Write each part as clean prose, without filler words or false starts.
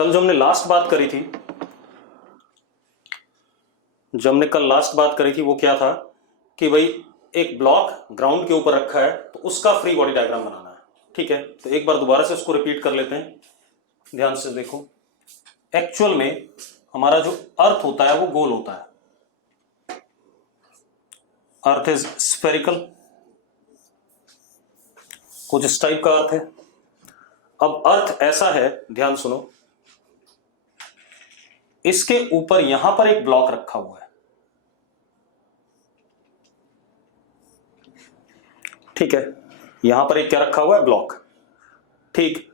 कल जो हमने लास्ट बात करी थी, वो क्या था कि भाई एक ब्लॉक ग्राउंड के ऊपर रखा है तो उसका फ्री बॉडी डायग्राम बनाना है। ठीक है, तो एक बार दोबारा से उसको रिपीट कर लेते हैं, ध्यान से देखो। एक्चुअल में हमारा जो अर्थ होता है वो गोल होता है, अर्थ इज स्फेरिकल, कुछ इस टाइप का अर्थ है। अब अर्थ ऐसा है, ध्यान सुनो, इसके ऊपर यहां पर एक ब्लॉक रखा हुआ है। ठीक है, यहां पर एक क्या रखा हुआ है, ब्लॉक। ठीक,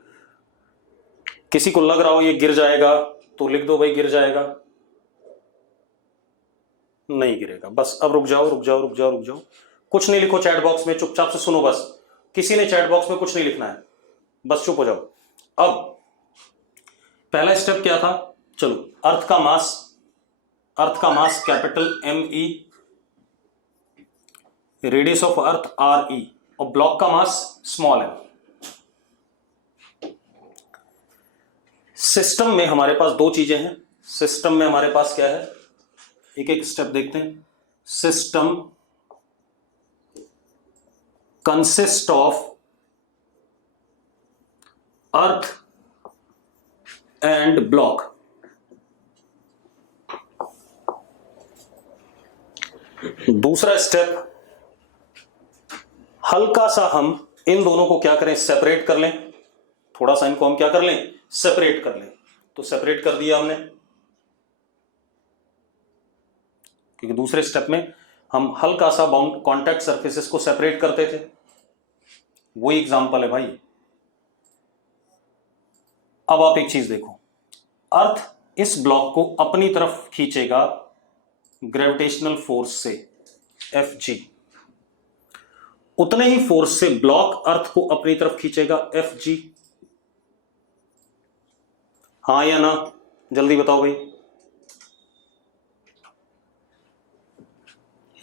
किसी को लग रहा हो ये गिर जाएगा तो लिख दो भाई गिर जाएगा, नहीं गिरेगा। बस अब रुक जाओ, कुछ नहीं लिखो चैट बॉक्स में, चुपचाप से सुनो बस। किसी ने चैट बॉक्स में कुछ नहीं लिखना है, बस चुप हो जाओ। अब पहला स्टेप क्या था, चलो, अर्थ का mass capital ME, radius of earth RE, और ब्लॉक का मास स्मॉल m। सिस्टम में हमारे पास दो चीजें हैं। सिस्टम में हमारे पास क्या है, एक एक स्टेप देखते हैं। System consist of earth and block. दूसरा स्टेप, हल्का सा हम इन दोनों को क्या करें, सेपरेट कर लें। थोड़ा सा इनको हम क्या कर लें, सेपरेट कर लें। तो सेपरेट कर दिया हमने, क्योंकि दूसरे स्टेप में हम हल्का सा बाउंड कॉन्टैक्ट सरफेसेस को सेपरेट करते थे, वही एग्जांपल है भाई। अब आप एक चीज देखो, अर्थ इस ब्लॉक को अपनी तरफ खींचेगा ग्रेविटेशनल फोर्स से Fg, उतने ही फोर्स से ब्लॉक अर्थ को अपनी तरफ खींचेगा Fg। हाँ या ना, जल्दी बताओ भाई।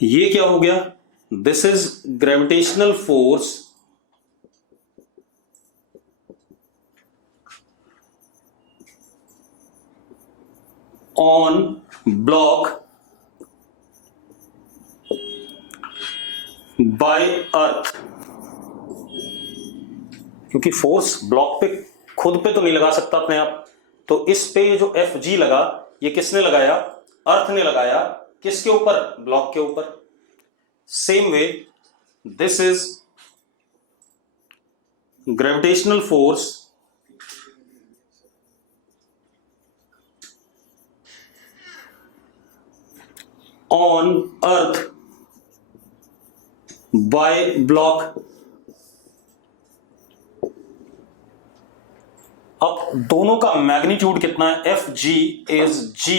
ये क्या हो गया, this is gravitational force on block by earth. क्योंकि फोर्स ब्लॉक पे खुद पे तो नहीं लगा सकता अपने आप, तो इस पे ये जो Fg लगा, ये किसने लगाया, अर्थ ने लगाया। किसके ऊपर, ब्लॉक के ऊपर। Same way this is gravitational force on earth by block. अब दोनों का मैग्नीट्यूड कितना है, Fg is G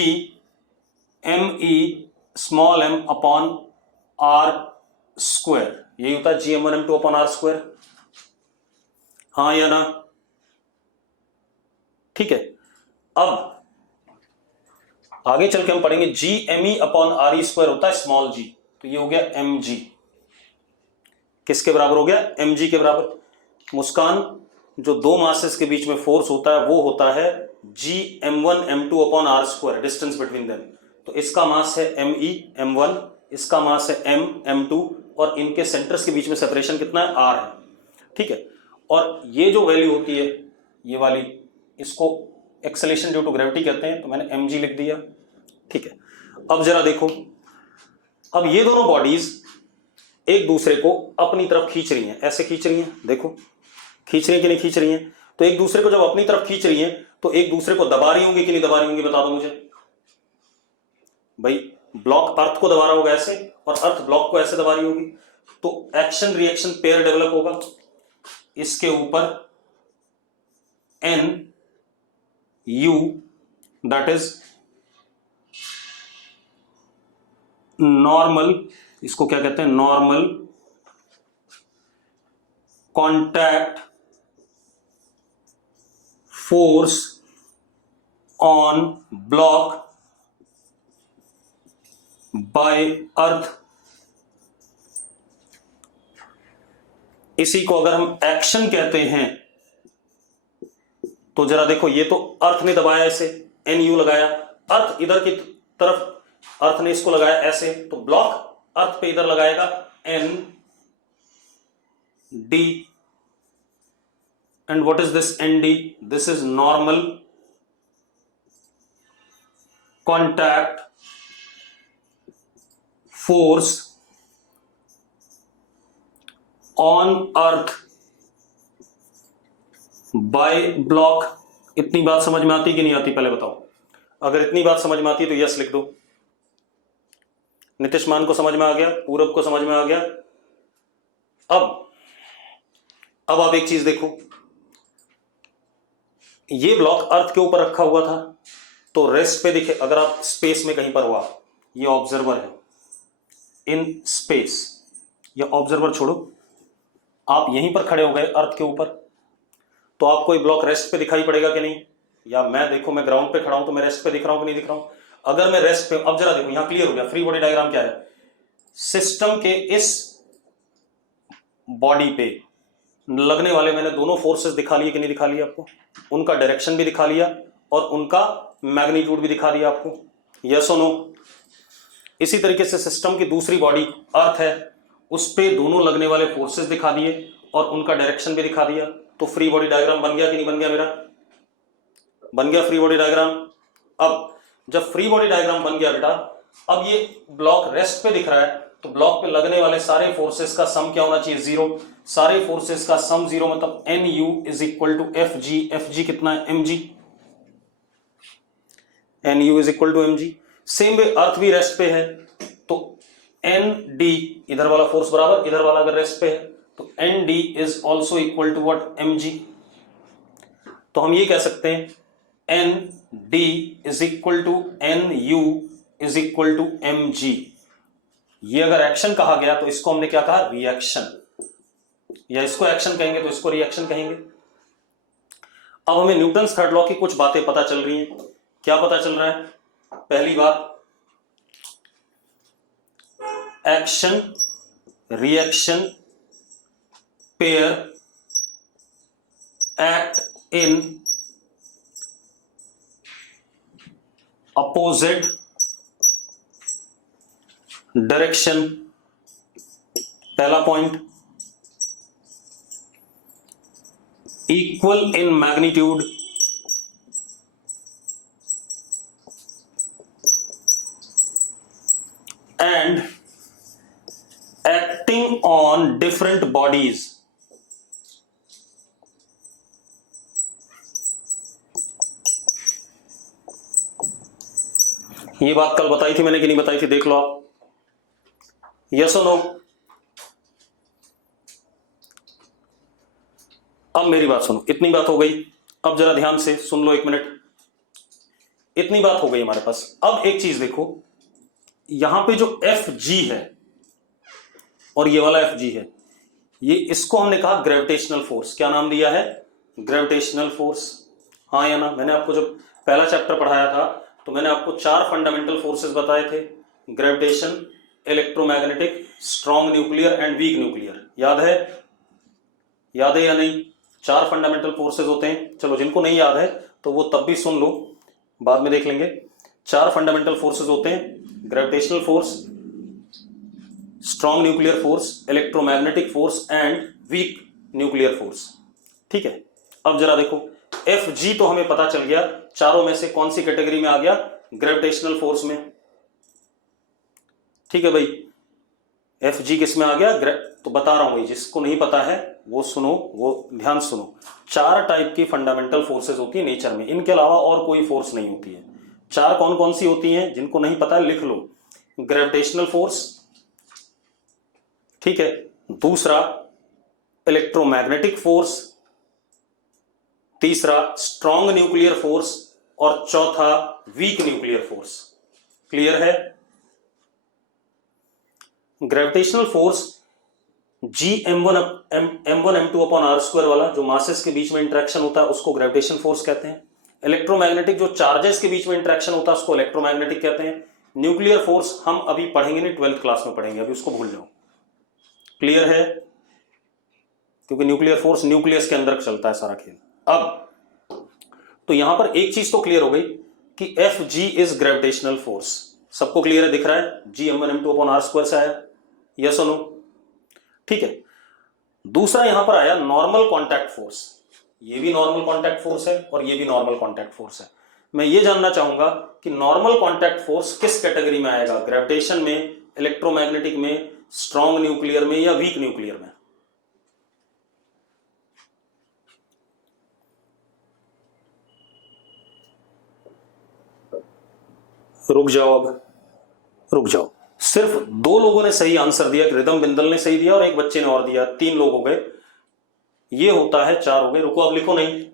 ME small m upon R square, यही होता है Gm1m2 अपॉन R स्क्वायर। हाँ या ना, ठीक है। अब आगे चल के हम पढ़ेंगे Gme अपॉन RE स्क्वायर होता है स्मॉल g, तो ये हो गया mg। किसके बराबर हो गया, mg के बराबर। मुस्कान, जो दो मासेस के बीच में फोर्स होता है वो होता है Gm1m2 upon R square, distance between them. तो इसका मास है Me m1, इसका मास है m2, और इनके सेंटर्स के बीच में सेपरेशन कितना है, R है। ठीक है, और ये जो वैल्यू होती है ये वाली, इसको एक्सेलेरेशन ड्यू टू ग्रेविटी कहते हैं, तो मैंने mg लिख दिया। ठीक है, अब जरा देखो, अब ये दोनों बॉडीज एक दूसरे को अपनी तरफ खींच रही हैं, ऐसे खींच रही हैं, देखो खींच रही हैं कि नहीं खींच रही हैं। तो एक दूसरे को जब अपनी तरफ खींच रही हैं तो एक दूसरे को दबा रही होंगी कि नहीं दबा रही होंगी, बता दो मुझे भाई। ब्लॉक अर्थ को दबा रहा होगा ऐसे, और अर्थ ब्लॉक को ऐसे दबा रही होगी, तो एक्शन रिएक्शन पेयर डेवलप होगा। इसके ऊपर NU, दैट इज नॉर्मल, इसको क्या कहते हैं, normal contact force on block by earth. इसी को अगर हम एक्शन कहते हैं, तो जरा देखो, ये तो अर्थ ने दबाया इसे, एन यू लगाया, अर्थ इधर की तरफ अर्थ ने इसको लगाया ऐसे, तो ब्लॉक अर्थ पे इधर लगाएगा N D, and what is this N D? This is normal contact force on earth by block. इतनी बात समझ में आती कि नहीं आती, पहले बताओ। अगर इतनी बात समझ में आती है तो यस लिख दो। नीतीश मान को समझ में आ गया, पूरब को समझ में आ गया। अब आप एक चीज देखो, ये ब्लॉक अर्थ के ऊपर रखा हुआ था तो रेस्ट पे दिखे। अगर आप स्पेस में कहीं पर हुआ, ये ऑब्जर्वर है इन स्पेस, या ऑब्जर्वर छोड़ो, आप यहीं पर खड़े हो गए अर्थ के ऊपर, तो आपको ये ब्लॉक रेस्ट पे दिखाई पड़ेगा कि नहीं? या मैं देखो, मैं ग्राउंड पे खड़ा हूं तो मैं रेस्ट पे दिख रहा हूं कि नहीं दिख रहा हूं? अगर मैं रेस्ट पे, अब जरा देखो, यहां क्लियर हो गया फ्री बॉडी डायग्राम क्या है। सिस्टम के इस बॉडी पे लगने वाले मैंने दोनों फोर्सेस दिखा लिए कि नहीं दिखा लिए आपको? उनका डायरेक्शन भी दिखा लिया और उनका मैग्नीट्यूड भी दिखा दिया आपको, यस और नो? इसी तरीके से सिस्टम की दूसरी बॉडी अर्थ है, उस पे दोनों लगने वाले फोर्सेस दिखा दिए और उनका डायरेक्शन भी दिखा दिया। तो फ्री बॉडी डायग्राम बन गया कि नहीं बन गया? मेरा बन गया फ्री बॉडी डायग्राम। अब जब फ्री बॉडी डायग्राम बन गया बेटा, अब ये ब्लॉक रेस्ट पे दिख रहा है, तो ब्लॉक पे लगने वाले सारे फोर्सेस का सम क्या होना चाहिए? जीरो। सारे फोर्सेस का सम जीरो, मतलब N U is equal to F G. F G कितना है? M G. N U is equal to M G. Same way earth भी रेस्ट पे है, तो एन डी, इधर वाला फोर्स बराबर इधर वाला अगर रेस्ट पे है, तो N D is also equal to what? M G. तो हम ये कह सकते हैं N D is equal to N U is equal to M G. ये अगर एक्शन कहा गया तो इसको हमने क्या कहा? रिएक्शन। या इसको एक्शन कहेंगे तो इसको रिएक्शन कहेंगे। अब हमें न्यूटन्स थर्ड लॉ की कुछ बातें पता चल रही हैं। क्या पता चल रहा है? पहली बात, action reaction pair act in opposite direction. पहला point, equal in magnitude and acting on different bodies. ये बात कल बताई थी मैंने कि नहीं बताई थी? देख लो आप, यस और नो? अब मेरी बात सुनो, इतनी बात हो गई। अब जरा ध्यान से सुन लो, एक मिनट। इतनी बात हो गई हमारे पास। अब एक चीज देखो, यहां पे जो एफ जी है और ये वाला एफ जी है, ये इसको हमने कहा ग्रेविटेशनल फोर्स। क्या नाम दिया है? Gravitational force. हाँ या ना? मैंने आपको जब पहला चैप्टर पढ़ाया था तो मैंने आपको 4 फंडामेंटल फोर्सेस बताए थे, gravitation, electromagnetic, strong nuclear and weak nuclear. याद है? याद है या नहीं? 4 फंडामेंटल फोर्सेस होते हैं। चलो, जिनको नहीं याद है तो वो तब भी सुन लो, बाद में देख लेंगे। 4 फंडामेंटल फोर्सेस होते हैं, gravitational force, strong nuclear force, electromagnetic force and week nuclear force. ठीक है? अब जरा देखो, एफ जी तो हमें पता चल गया, चारों में से कौन सी कैटेगरी में आ गया? ग्रेविटेशनल फोर्स में। ठीक है भाई, एफ जी किस में आ गया? तो बता रहा हूं भाई, जिसको नहीं पता है वो सुनो, वो ध्यान सुनो। 4 टाइप की फंडामेंटल फोर्सेस होती है नेचर में, इनके अलावा और कोई फोर्स नहीं होती है। 4 कौन कौन सी होती हैं? जिनको नहीं पता है लिख लो। ग्रेविटेशनल फोर्स, ठीक है, दूसरा इलेक्ट्रोमैग्नेटिक फोर्स, तीसरा स्ट्रॉन्ग न्यूक्लियर फोर्स और चौथा वीक न्यूक्लियर फोर्स। क्लियर है? Gravitational force G m1 m2 upon r square वाला, जो मासेस के बीच में इंटरेक्शन होता है उसको ग्रेविटेशनल फोर्स कहते हैं। इलेक्ट्रोमैग्नेटिक, जो चार्जेस के बीच में इंटरेक्शन होता है उसको इलेक्ट्रोमैग्नेटिक कहते हैं। न्यूक्लियर फोर्स हम अभी पढ़ेंगे नहीं, 12th क्लास में पढ़ेंगे, अभी उसको भूल जाओ। क्लियर है? क्योंकि न्यूक्लियर फोर्स न्यूक्लियस के अंदर चलता है सारा खेल। अब तो यहां पर एक चीज तो क्लियर हो गई कि F G is gravitational force. सबको क्लियर है, दिख रहा है, जी m1m2/r² से आया, यस और नो? ठीक है। दूसरा यहां पर आया नॉर्मल कॉन्टैक्ट फोर्स। ये भी नॉर्मल कॉन्टैक्ट फोर्स है और ये भी नॉर्मल कॉन्टैक्ट फोर्स है। मैं ये जानना चाहूंगा कि नॉर्मल कॉन्टैक्ट फोर्स किस कैटेगरी में आएगा, ग्रेविटेशन में, इलेक्ट्रोमैग्नेटिक में, स्ट्रॉन्ग न्यूक्लियर में या वीक न्यूक्लियर में? रुक जाओ, अब रुक जाओ। सिर्फ 2 लोगों ने सही आंसर दिया, रिदम बिंदल ने सही दिया और एक बच्चे ने और दिया, 3 लोग हो गए। ये होता है 4 हो गए। रुको, अब लिखो नहीं।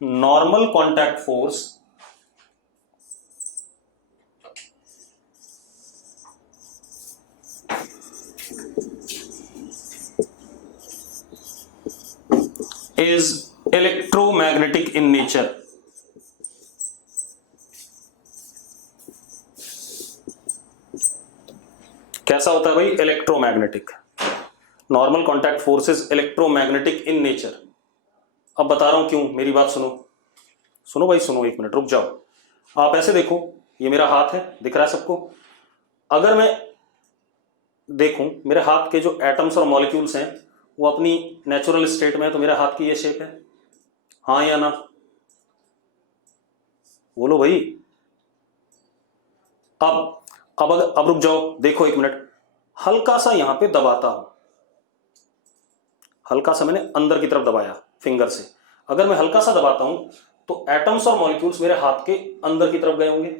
Normal contact force is electromagnetic in nature. कैसा होता है भाई? Electromagnetic. Normal contact force is electromagnetic in nature. अब बता रहा हूं क्यों, मेरी बात सुनो। सुनो भाई सुनो, 1 मिनट रुक जाओ। आप ऐसे देखो, ये मेरा हाथ है, दिख रहा है सबको? अगर मैं देखूं मेरे हाथ के जो एटम्स और मॉलिक्यूल्स हैं वो अपनी नेचुरल स्टेट में है, तो मेरे हाथ की ये शेप है, हाँ या ना? बोलो भाई। अब रुक जाओ, देखो 1 मिनट। हल्का सा यहां पे दबाता हूं, हल्का सा मैंने अंदर की तरफ दबाया फिंगर से। अगर मैं हल्का सा दबाता हूं तो एटम्स और मॉलिक्यूल्स मेरे हाथ के अंदर की तरफ गए होंगे।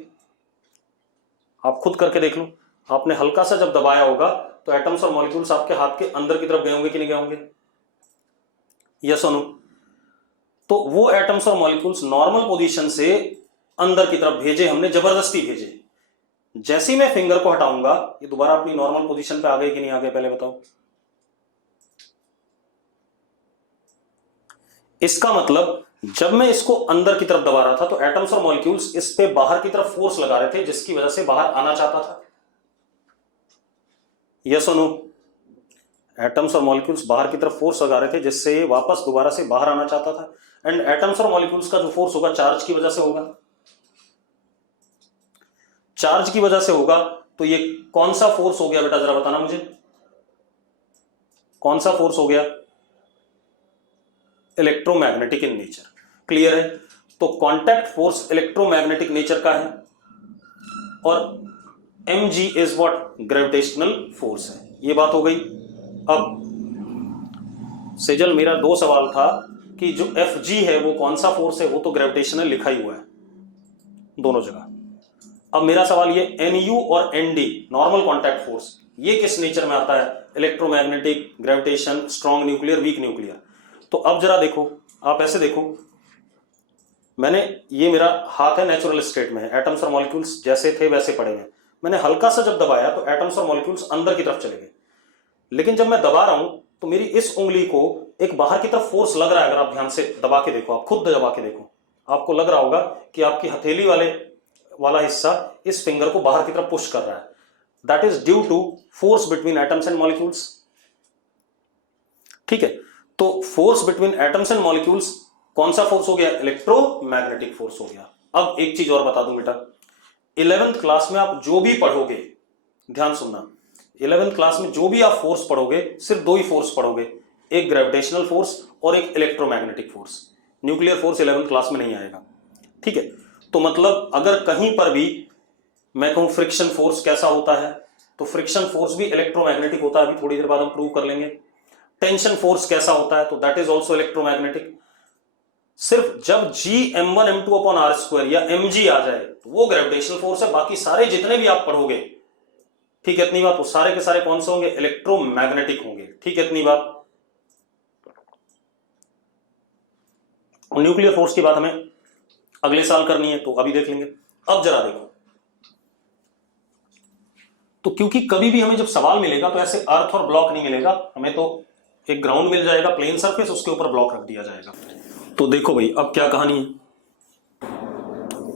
आप खुद करके देख लो, आपने हल्का सा जब दबाया होगा तो एटम्स और मॉलिक्यूल्स आपके हाथ के अंदर की तरफ गए होंगे कि नहीं गए होंगे? Yes or no? तो वो एटम्स और मॉलिक्यूल्स नॉर्मल पोजीशन से अंदर की तरफ भेजे हमने, जबरदस्ती भेजे। जैसे ही मैं फिंगर को हटाऊंगा ये दोबारा अपनी नॉर्मल पोजीशन पे आ गए कि नहीं आ गए, पहले बताओ। इसका मतलब जब मैं इसको अंदर की तरफ दबा रहा था तो एटम्स और मॉलिक्यूल्स इस पे बाहर की तरफ फोर्स लगा रहे थे, जिसकी वजह से बाहर आना चाहता था। Yes or no? एटम्स और मॉलिक्यूल्स बाहर की तरफ फोर्स लगा रहे थे जिससे वापस दोबारा से बाहर आना चाहता था। एंड एटम्स और मॉलिक्यूल्स का जो फोर्स होगा चार्ज की वजह से होगा, चार्ज की वजह से होगा। तो ये कौन सा फोर्स हो गया बेटा, जरा बताना मुझे, कौन सा फोर्स हो गया? Electromagnetic in nature. क्लियर है? तो कांटेक्ट फोर्स इलेक्ट्रोमैग्नेटिक नेचर का है और mg is what? Gravitational force है। ये बात हो गई। अब सेजल, मेरा 2 सवाल था कि जो fg है वो कौन सा फोर्स है? वो तो ग्रेविटेशनल लिखा ही हुआ है दोनों जगह। अब मेरा सवाल ये nu और nd नॉर्मल कॉन्टैक्ट फोर्स, ये किस नेचर में आता है? Electromagnetic, gravitation, strong nuclear, weak nuclear. तो अब जरा देखो, आप ऐसे देखो, मैंने, ये मेरा हाथ है, नेचुरल स्टेट में है, एटम्स और मॉलिक्यूल्स जैसे थे वैसे पड़े हैं। मैंने हल्का सा जब दबाया तो एटम्स और मॉलिक्यूल्स अंदर की तरफ चले गए। लेकिन जब मैं दबा रहा हूं तो मेरी इस उंगली को एक बाहर की तरफ फोर्स लग रहा है। अगर आप ध्यान से दबा के देखो, आप खुद दबा के देखो, आपको लग रहा होगा कि आपकी हथेली वाला हिस्सा इस फिंगर को बाहर की तरफ पुश कर रहा है। That is due to force between atoms and molecules. ठीक है? तो force between atoms and molecules कौन सा फोर्स हो गया? इलेक्ट्रोमैग्नेटिक फोर्स हो गया। अब एक चीज और बता दूं बेटा, 11th क्लास में आप जो भी पढ़ोगे, ध्यान सुनना, 11th क्लास में जो भी आप फोर्स पढ़ोगे सिर्फ 2 ही फोर्स पढ़ोगे, एक ग्रेविटेशनल फोर्स और एक electromagnetic force. Nuclear force 11th class में नहीं आएगा। ठीक है? तो मतलब अगर कहीं पर भी मैं कहूं फ्रिक्शन फोर्स कैसा होता है, तो फ्रिक्शन फोर्स भी इलेक्ट्रोमैग्नेटिक होता है। अभी थोड़ी देर बाद हम प्रूव कर लेंगे। टेंशन फोर्स कैसा होता है, तो दैट इज ऑल्सो इलेक्ट्रोमैग्नेटिक। सिर्फ जब G m1m2/r² या mg आ जाए तो वो ग्रेविटेशनल फोर्स है। बाकी सारे जितने भी आप पढ़ोगे, ठीक है इतनी बात, तो सारे के सारे कौन से होंगे? इलेक्ट्रोमैग्नेटिक होंगे। ठीक है इतनी बात। न्यूक्लियर फोर्स की बात हमें अगले साल करनी है, तो अभी देख लेंगे। अब जरा देखो, तो क्योंकि कभी भी हमें जब सवाल मिलेगा तो ऐसे अर्थ और ब्लॉक नहीं मिलेगा हमें, तो एक ग्राउंड मिल जाएगा, प्लेन सरफेस, उसके ऊपर ब्लॉक रख दिया जाएगा। तो देखो भाई अब क्या कहानी है,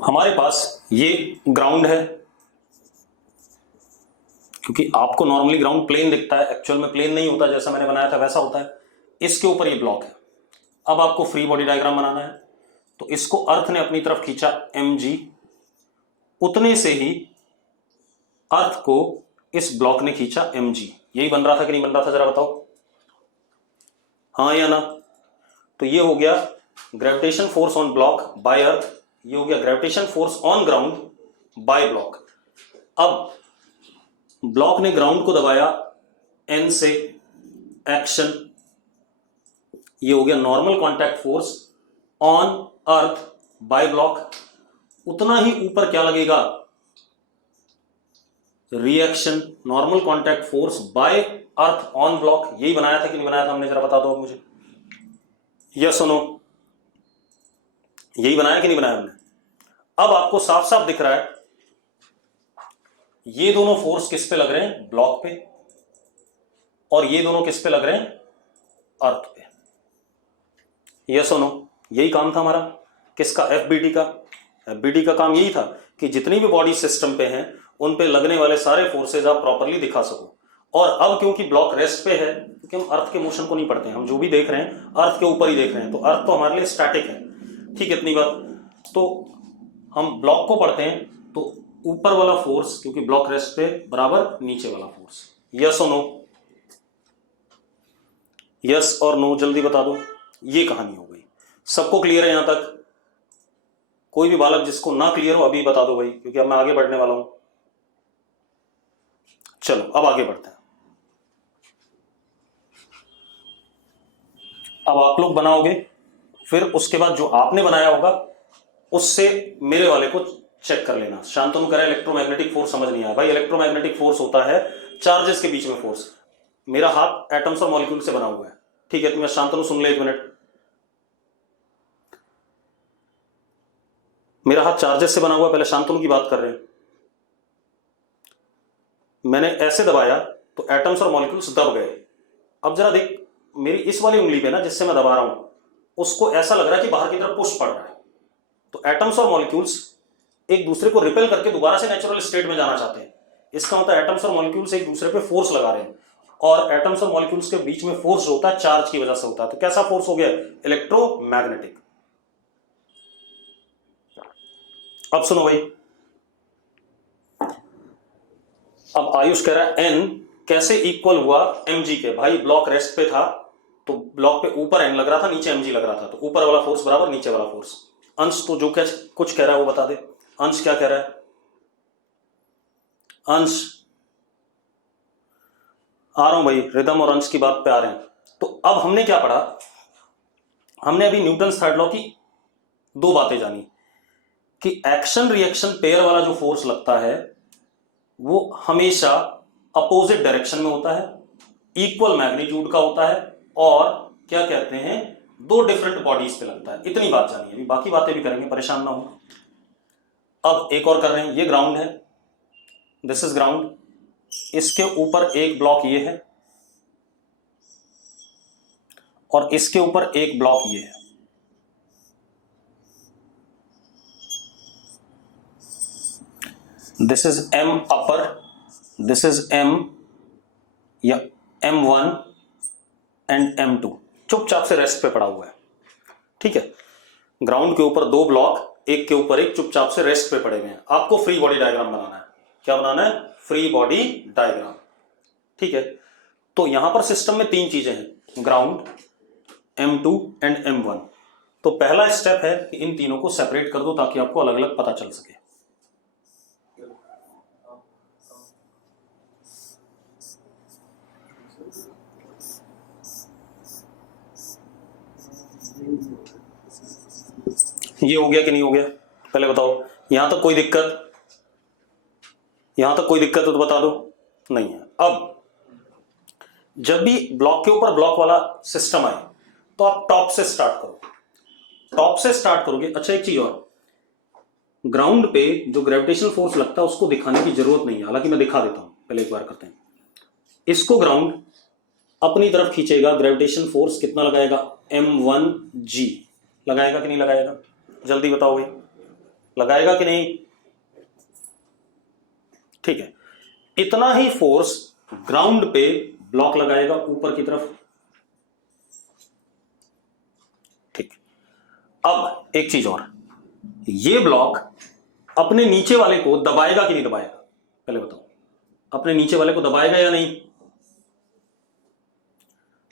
हमारे पास ये ग्राउंड है, क्योंकि आपको नॉर्मली ग्राउंड प्लेन दिखता है, एक्चुअल में प्लेन नहीं होता, जैसा मैंने बनाया था वैसा होता है। इसके ऊपर ये ब्लॉक है, अब आपको फ्री बॉडी डायग्राम बनाना है, तो इसको अर्थ ने अपनी तरफ खींचा mg, उतने से ही अर्थ को इस ब्लॉक ने खींचा mg। यही बन रहा था कि नहीं बन रहा था, जरा बताओ हाँ या ना। तो ये हो गया gravitation force on block by earth, ये हो गया gravitation force on ground by block. अब ब्लॉक ने ग्राउंड को दबाया n से, एक्शन, ये हो गया normal contact force on earth by block. उतना ही ऊपर क्या लगेगा, reaction, normal contact force by earth on block. यही बनाया था कि नहीं बनाया था हमने, जरा बता दो मुझे, यस और नो, यही बनाया कि नहीं बनाया हमने। अब आपको साफ साफ दिख रहा है ये दोनों फोर्स किस पे लग रहे हैं, ब्लॉक पे, और ये दोनों किस पे लग रहे हैं, अर्थ पे। यस और नो, यही काम था हमारा किसका, एफबीडी का। एफबीडी का काम यही था कि जितनी भी बॉडी सिस्टम पे हैं उन पे लगने वाले सारे फोर्सेज आप प्रॉपरली दिखा सको। और अब क्योंकि ब्लॉक रेस्ट पे है, क्योंकि हम अर्थ के मोशन को नहीं पढ़ते हैं, हम जो भी देख रहे हैं अर्थ के ऊपर ही देख रहे हैं, तो अर्थ तो हमारे लिए स्टैटिक है, ठीक है, इतनी बात। तो हम ब्लॉक को पढ़ते हैं तो ऊपर वाला फोर्स क्योंकि ब्लॉक रेस्ट पे बराबर नीचे वाला force. Yes or no, yes or no, जल्दी बता दो। ये कहानी हो गई, सबको क्लियर है यहां तक? कोई भी बालक जिसको ना क्लियर हो अभी बता दो भाई, क्योंकि अब मैं आगे बढ़ने वाला हूं। चलो अब आगे बढ़ते हैं। अब आप लोग बनाओगे, फिर उसके बाद जो आपने बनाया होगा उससे मेरे वाले को चेक कर लेना। शांतनु कह रहा है इलेक्ट्रोमैग्नेटिक फोर्स समझ नहीं आया। भाई इलेक्ट्रोमैग्नेटिक फोर्स होता है चार्जेस के बीच में फोर्स। मेरा हाथ एटम्स और मॉलिक्यूल से बना हुआ है, ठीक है। तुम्हें शांतनु सुन ले एक मिनट, मेरा हाथ चार्जेस से बना हुआ, पहले शांतनु की बात कर रहे हैं। मैंने ऐसे दबाया तो एटम्स और मॉलिक्यूल्स दब गए। अब जरा देख मेरी इस वाली उंगली पे ना, जिससे मैं दबा रहा हूं, उसको ऐसा लग रहा है कि बाहर की तरफ पुश पड़ रहा है। तो एटम्स और मॉलिक्यूल्स एक दूसरे को रिपेल करके दोबारा से नेचुरल स्टेट में जाना चाहते हैं। इसका मतलब एटम्स और मॉलिक्यूल्स एक दूसरे पे फोर्स लगा रहे हैं, और एटम्स और मॉलिक्यूल्स के बीच में फोर्स होता है चार्ज की वजह से होता है। तो कैसा फोर्स हो गया, इलेक्ट्रोमैग्नेटिक। अब सुनो भाई, अब आयुष कह रहा है एन कैसे इक्वल हुआ mg के। भाई ब्लॉक रेस्ट पे था तो ब्लॉक पे ऊपर एन लग रहा था, नीचे mg लग रहा था, तो ऊपर वाला फोर्स बराबर नीचे वाला फोर्स। अंश तो जो कुछ कह रहा है वो बता दे। अंश क्या कह रहा है, अंश आ रहा हूं भाई, रिदम और अंश की बात पे आ रहे हैं। तो अब हमने क्या पढ़ा, हमने अभी न्यूटन्स थर्ड लॉ की दो बातें जानी कि एक्शन रिएक्शन पेयर वाला जो फोर्स लगता है वो हमेशा अपोजिट डायरेक्शन में होता है, इक्वल मैग्नीट्यूड का होता है, और क्या कहते हैं, दो डिफरेंट बॉडीज पे लगता है। इतनी बात जानी है, अभी बाकी बातें भी करेंगे, परेशान ना हो। अब एक और कर रहे हैं, ये ग्राउंड है, दिस इज ग्राउंड, इसके ऊपर एक ब्लॉक ये है और इसके ऊपर एक ब्लॉक ये है। This is m upper, this is m या m1 एंड m2, चुपचाप से रेस्ट पे पड़ा हुआ है, ठीक है। ग्राउंड के ऊपर दो ब्लॉक, एक के ऊपर एक, चुपचाप से रेस्ट पे पड़े हुए हैं। आपको फ्री बॉडी डायग्राम बनाना है। क्या बनाना है, फ्री बॉडी डायग्राम, ठीक है। तो यहां पर सिस्टम में तीन चीजें हैं, ग्राउंड, m2 एंड m1। तो पहला स्टेप है कि इन तीनों को सेपरेट कर दो ताकि आपको अलग अलग पता चल सके। ये हो गया कि नहीं हो गया, पहले बताओ। यहां तक कोई दिक्कत, यहां तक कोई दिक्कत हो तो बता दो, नहीं है। अब जब भी ब्लॉक के ऊपर ब्लॉक वाला सिस्टम आए तो आप टॉप से स्टार्ट करो, टॉप से स्टार्ट करोगे। अच्छा एक चीज और, ग्राउंड पे जो ग्रेविटेशनल फोर्स लगता है उसको दिखाने की जरूरत नहीं है, हालांकि मैं दिखा देता हूं, पहले एक बार करते हैं। इसको ग्राउंड अपनी तरफ खींचेगा, ग्रेविटेशन फोर्स कितना लगाएगा, m1g लगाएगा कि नहीं लगाएगा, जल्दी बताओ भाई, लगाएगा कि नहीं, ठीक है। इतना ही फोर्स ग्राउंड पे ब्लॉक लगाएगा ऊपर की तरफ, अब एक चीज और, ये ब्लॉक अपने नीचे वाले को दबाएगा कि नहीं दबाएगा, पहले बताओ, अपने नीचे वाले को दबाएगा या नहीं?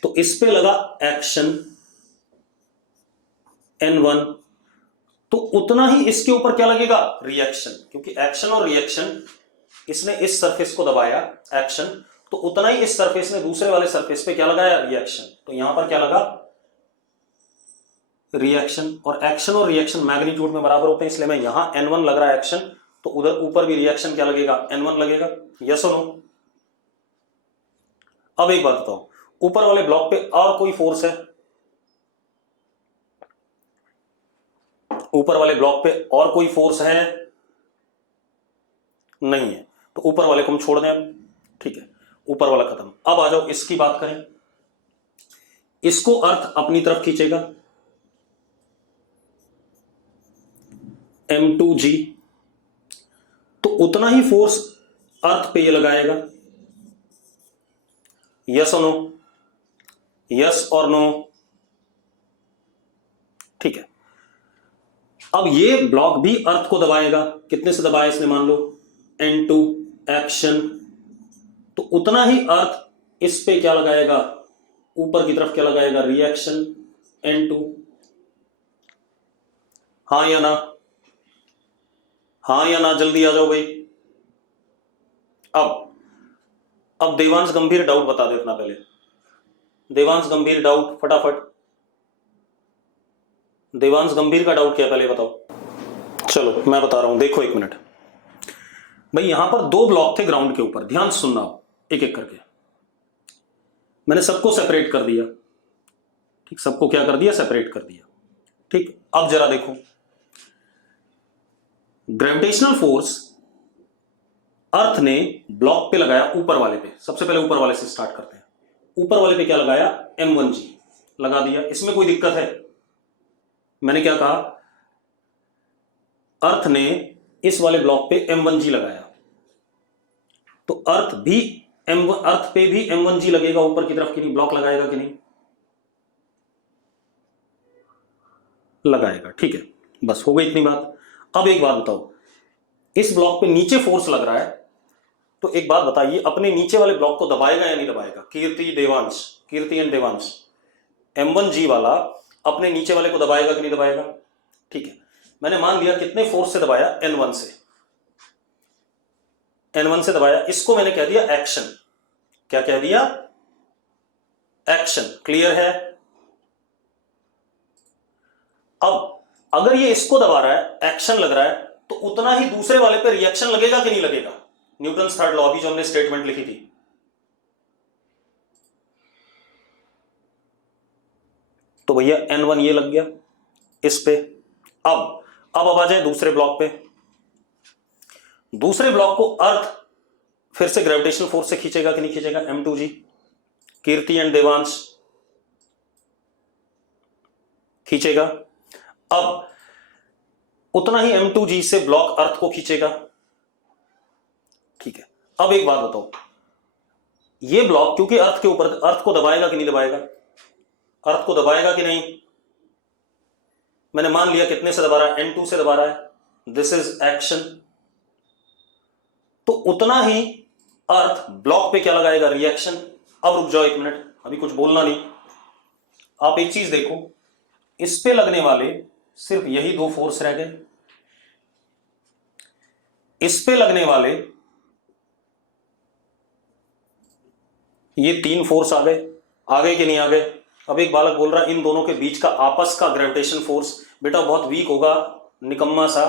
तो इस पे लगा एक्शन N1, तो उतना ही इसके ऊपर क्या लगेगा, रिएक्शन, क्योंकि एक्शन और रिएक्शन, इसने इस सरफेस को दबाया एक्शन, तो उतना ही इस सरफेस ने दूसरे वाले सरफेस पे क्या लगाया, रिएक्शन, तो यहां पर क्या लगा, रिएक्शन, और एक्शन और रिएक्शन मैग्नीट्यूड में बराबर होते हैं, इसलिए मैं यहां N1 लग रहा है एक्शन, तो उधर ऊपर भी रिएक्शन क्या लगेगा, N1 लगेगा, यस और नो? अब एक बात बताओ, ऊपर वाले ब्लॉक पे और कोई फोर्स है? ऊपर वाले ब्लॉक पे और कोई फोर्स है? नहीं है, तो ऊपर वाले को हम छोड़ दें, ठीक है, ऊपर वाला खत्म। अब आ जाओ इसकी बात करें, इसको अर्थ अपनी तरफ खींचेगा M2G, तो उतना ही फोर्स अर्थ पे ये लगाएगा, yes or no, yes or no, ठीक है। अब ये ब्लॉक भी अर्थ को दबाएगा, कितने से दबाया इसने, मान लो N2 एक्शन, तो उतना ही अर्थ इस पे क्या लगाएगा, ऊपर की तरफ क्या लगाएगा, रिएक्शन N2, हाँ या ना, हाँ या ना, जल्दी आ जाओ भाई। अब देवांश गंभीर डाउट बता दे अपना, पहले देवांश गंभीर डाउट फटाफट, देवांश गंभीर का डाउट क्या पहले बताओ। चलो मैं बता रहा हूं, देखो एक मिनट भाई, यहां पर दो ब्लॉक थे ग्राउंड के ऊपर, ध्यान सुनना एक एक करके, मैंने सबको सेपरेट कर दिया, ठीक, सबको क्या कर दिया, सेपरेट कर दिया, ठीक। अब जरा देखो, ग्रेविटेशनल फोर्स अर्थ ने ब्लॉक पे लगाया ऊपर वाले पे, सबसे पहले ऊपर वाले से स्टार्ट करते हैं, ऊपर वाले पे क्या लगाया, M1G लगा दिया, इसमें कोई दिक्कत है? मैंने क्या कहा, अर्थ ने इस वाले ब्लॉक पे M1G लगाया, तो अर्थ पे भी M1G लगेगा ऊपर की तरफ कि नहीं, ब्लॉक लगाएगा कि नहीं, लगाएगा, ठीक है, बस हो गई इतनी बात। अब एक बात बताओ, इस ब्लॉक पे नीचे फोर्स लग रहा है, तो एक बात बताइए, अपने नीचे वाले ब्लॉक को दबाएगा या नहीं दबाएगा, कीर्ति देवांश, कीर्ति एंड देवांश, M1G वाला अपने नीचे वाले को दबाएगा कि नहीं दबाएगा, ठीक है। मैंने मान लिया कितने फोर्स से दबाया, N1 से, N1 से दबाया, इसको मैंने कह दिया एक्शन, क्या कह दिया, एक्शन, क्लियर है? अब अगर ये इसको दबा रहा है, एक्शन लग रहा है, तो उतना ही दूसरे वाले पे रिएक्शन लगेगा कि नहीं लगेगा, न्यूटन थर्ड लॉ, अभी जो हमने स्टेटमेंट लिखी थी, तो भैया N1 ये लग गया इस पे। अब आ जाए दूसरे ब्लॉक पे, दूसरे ब्लॉक को अर्थ फिर से ग्रेविटेशनल फोर्स से खींचेगा कि नहीं खींचेगा, M2G, कीर्ति एंड देवांश, खींचेगा। अब उतना ही M2G से ब्लॉक अर्थ को खींचेगा, ठीक है। अब एक बात बताओ, ये ब्लॉक क्योंकि अर्थ के ऊपर, अर्थ को दबाएगा कि नहीं दबाएगा, अर्थ को दबाएगा कि नहीं, मैंने मान लिया कितने से दबा रहा है, N2 से दबा रहा है, दिस इज एक्शन, तो उतना ही अर्थ ब्लॉक पे क्या लगाएगा, रिएक्शन। अब रुक जाओ एक मिनट, अभी कुछ बोलना नहीं, आप एक चीज देखो, इस पे लगने वाले सिर्फ यही दो फोर्स रह गए, इस पे लगने वाले ये तीन फोर्स आ गए कि नहीं आ गए। अब एक बालक बोल रहा है इन दोनों के बीच का आपस का ग्रेविटेशन फोर्स बेटा बहुत वीक होगा, निकम्मा सा,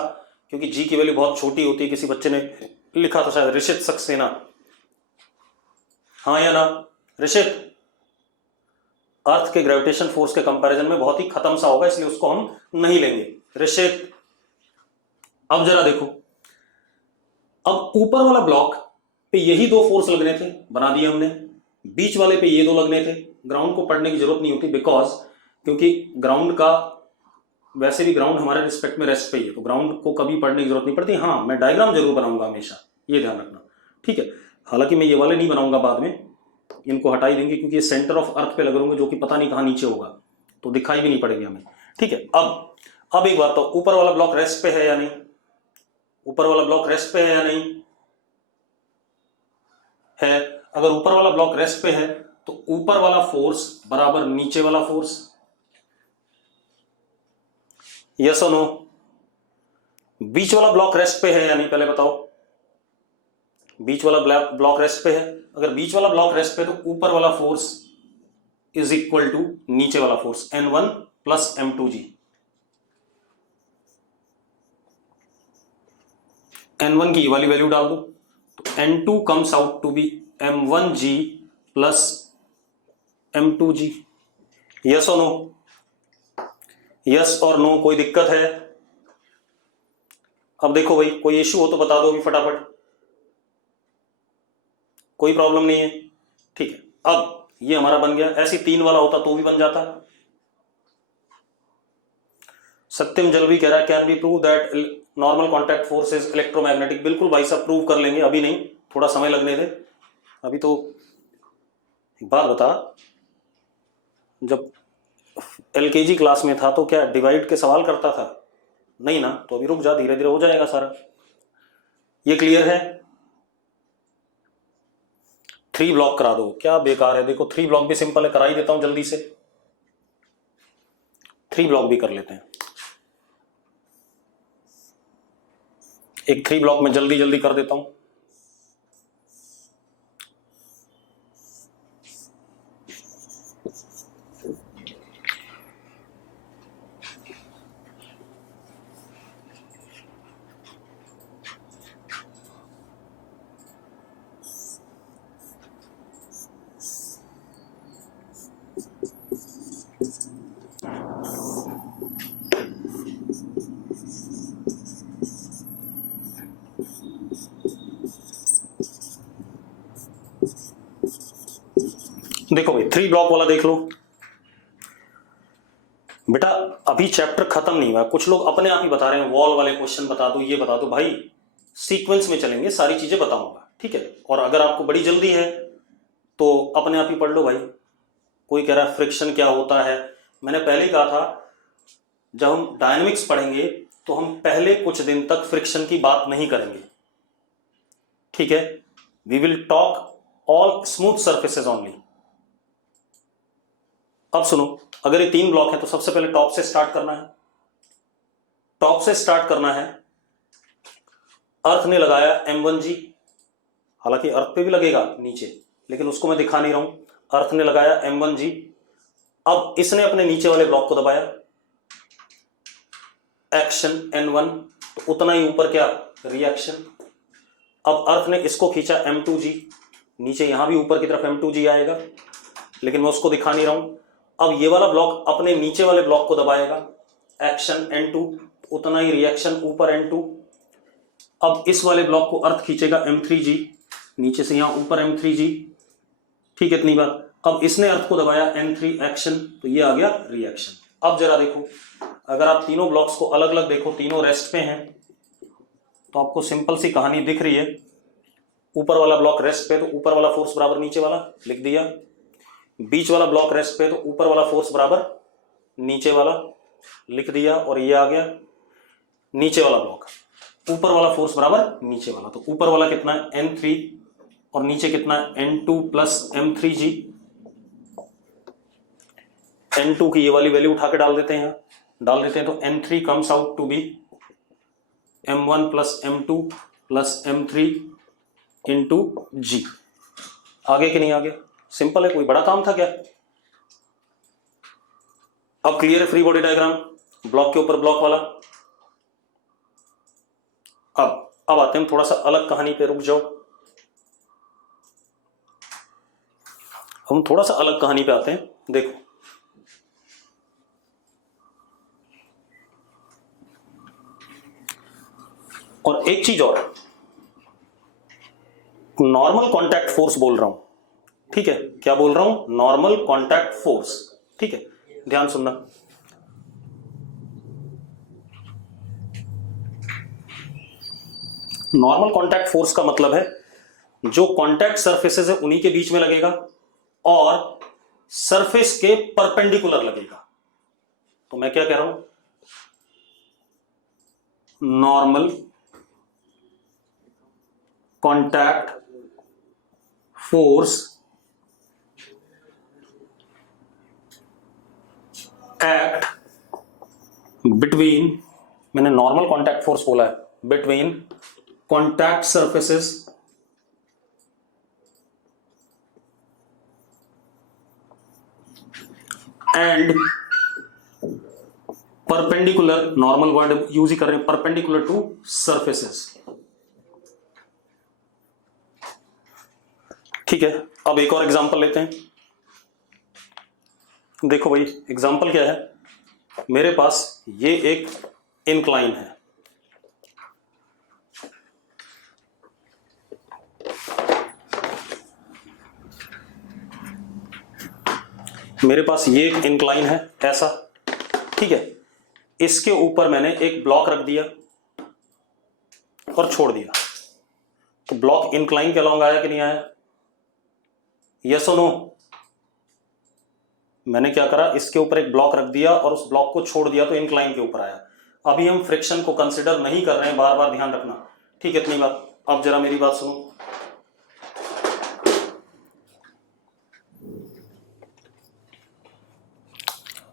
क्योंकि जी की वैल्यू बहुत छोटी होती है, किसी बच्चे ने लिखा था शायद, ऋषित सक्सेना, हाँ या ना ऋषित, अर्थ के ग्रेविटेशन फोर्स के कंपैरिजन में बहुत ही खत्म सा होगा, इसलिए उसको हम नहीं लेंगे ऋषित। अब जरा देखो, अब ऊपर वाला ब्लॉक पे यही दो फोर्स लगने थे, बना दिए हमने, बीच वाले पे ये दो लगने थे, ग्राउंड को पढ़ने की जरूरत नहीं होती, बिकॉज क्योंकि ग्राउंड का वैसे भी ग्राउंड हमारे रिस्पेक्ट में रेस्ट पे ही है, तो ग्राउंड को कभी पढ़ने की जरूरत नहीं पड़ती। हाँ मैं डायग्राम जरूर बनाऊंगा हमेशा, ये ध्यान रखना, ठीक है। हालांकि मैं ये वाले नहीं बनाऊंगा, बाद में इनको हटा ही देंगे, क्योंकि ये सेंटर ऑफ अर्थ पे लग होंगे, जो कि पता नहीं कहाँ नीचे होगा, तो दिखाई भी नहीं पड़ेगी हमें, ठीक है। अब अब एक बात, तो ऊपर वाला ब्लॉक रेस्ट पे है या नहीं, ऊपर वाला ब्लॉक रेस्ट पे है या नहीं है? अगर ऊपर वाला ब्लॉक रेस्ट पे है तो ऊपर वाला फोर्स बराबर नीचे वाला फोर्स, यस और नो? बीच वाला ब्लॉक रेस्ट पे है या नहीं, पहले बताओ। बीच वाला ब्लॉक रेस्ट पे है, अगर बीच वाला ब्लॉक रेस्ट पे तो ऊपर वाला फोर्स इज इक्वल टू नीचे वाला force N1 plus M2G। N1 की ये वाली वैल्यू डाल दो तो N2 comes out to be M1G plus M2G। Yes or no? Yes or no? कोई दिक्कत है? अब देखो भाई, कोई इश्यू हो तो बता दो अभी फटाफट, कोई प्रॉब्लम नहीं है, ठीक है। अब ये हमारा बन गया, ऐसी 3 वाला होता तो भी बन जाता। सत्यम जलवी कह रहा है can be prove that normal contact force is electromagnetic. बिल्कुल भाई साहब, प्रूव कर लेंगे, अभी नहीं, थोड़ा समय लगने दे। अभी तो एक बात बता, जब LKG क्लास में था तो क्या डिवाइड के सवाल करता था? नहीं ना, तो अभी रुक जा, धीरे धीरे हो जाएगा सारा। ये क्लियर है? 3 ब्लॉक करा दो, क्या बेकार है। देखो 3 ब्लॉक भी सिंपल है, करा ही देता हूं जल्दी से। 3 ब्लॉक भी कर लेते हैं, एक 3 ब्लॉक में जल्दी जल्दी कर देता हूं। देखो भाई 3 ब्लॉक वाला देख लो बेटा, अभी चैप्टर खत्म नहीं हुआ। कुछ लोग अपने आप ही बता रहे हैं वॉल वाले क्वेश्चन बता दो, ये बता दो। भाई सीक्वेंस में चलेंगे, सारी चीजें बताऊंगा, ठीक है। और अगर आपको बड़ी जल्दी है तो अपने आप ही पढ़ लो भाई। कोई कह रहा है फ्रिक्शन क्या होता है, मैंने पहले ही कहा था जब हम डायनेमिक्स पढ़ेंगे तो हम पहले कुछ दिन तक फ्रिक्शन की बात नहीं करेंगे, ठीक है। We will talk all smooth surfaces only. अब सुनो, अगर ये 3 ब्लॉक है तो सबसे पहले टॉप से स्टार्ट करना है। टॉप से स्टार्ट करना है। अर्थ ने लगाया M1G, हालांकि अर्थ पे भी लगेगा नीचे, लेकिन उसको मैं दिखा नहीं रहा हूं। अर्थ ने लगाया M1G, अब इसने अपने नीचे वाले ब्लॉक को दबाया, एक्शन N1, तो उतना ही ऊपर क्या, रिएक्शन। अब अर्थ ने इसको खींचा M2G, नीचे यहां भी ऊपर की तरफ M2G आएगा, लेकिन मैं उसको दिखा नहीं रहा हूं। अब ये वाला ब्लॉक अपने नीचे वाले ब्लॉक को दबाएगा, एक्शन N2, उतना ही रिएक्शन ऊपर N2। अब इस वाले ब्लॉक को अर्थ खींचेगा M3G, नीचे से यहां ऊपर M3G, ठीक है, इतनी बात। अब इसने अर्थ को दबाया N3 एक्शन, तो ये आ गया रिएक्शन। अब जरा देखो, अगर आप तीनों ब्लॉक्स को अलग अलग देखो, तीनों रेस्ट पे हैं, तो आपको सिंपल सी कहानी दिख रही है। ऊपर वाला ब्लॉक रेस्ट पे तो ऊपर वाला फोर्स बराबर नीचे वाला, लिख दिया। बीच वाला ब्लॉक रेस्ट पे तो ऊपर वाला फोर्स बराबर नीचे वाला, लिख दिया। और ये आ गया नीचे वाला ब्लॉक, ऊपर वाला फोर्स बराबर नीचे वाला, तो ऊपर वाला कितना है N3 और नीचे कितना है N2 प्लस M3G। N2 की ये वाली वैल्यू उठा के डाल देते हैं, डाल देते हैं, तो N3 comes out to be M1 plus M2 plus M3 into G। आगे कि नहीं आगे? सिंपल है, कोई बड़ा काम था क्या? अब क्लियर है फ्री बॉडी डायग्राम, ब्लॉक के ऊपर ब्लॉक वाला। अब आते हैं थोड़ा सा अलग कहानी पे, रुक जाओ, हम थोड़ा सा अलग कहानी पे आते हैं। देखो और एक चीज और, नॉर्मल कॉन्टैक्ट फोर्स बोल रहा हूं, ठीक है। क्या बोल रहा हूं? नॉर्मल कॉन्टैक्ट फोर्स, ठीक है, ध्यान सुनना। नॉर्मल कॉन्टैक्ट फोर्स का मतलब है जो कॉन्टैक्ट सरफेसेस है उन्हीं के बीच में लगेगा और सरफेस के परपेंडिकुलर लगेगा। तो मैं क्या कह रहा हूं, normal contact force act between, मैंने नॉर्मल कॉन्टैक्ट फोर्स बोला है, between contact surfaces and perpendicular, normal word use ही कर रहे हैं, परपेंडिकुलर टू सरफेसेस। ठीक है, अब एक और एग्जांपल लेते हैं। देखो भाई एग्जांपल क्या है, मेरे पास ये एक इंक्लाइन है, मेरे पास ये एक इंक्लाइन है ऐसा, ठीक है। इसके ऊपर मैंने एक ब्लॉक रख दिया और छोड़ दिया, तो ब्लॉक इंक्लाइन के अलॉन्ग आया कि नहीं आया? Yes or no? मैंने क्या करा, इसके ऊपर एक ब्लॉक रख दिया और उस ब्लॉक को छोड़ दिया तो इंक्लाइन के ऊपर आया। अभी हम फ्रिक्शन को कंसिडर नहीं कर रहे हैं, बार बार ध्यान रखना, ठीक है, इतनी बात। अब जरा मेरी बात सुनो,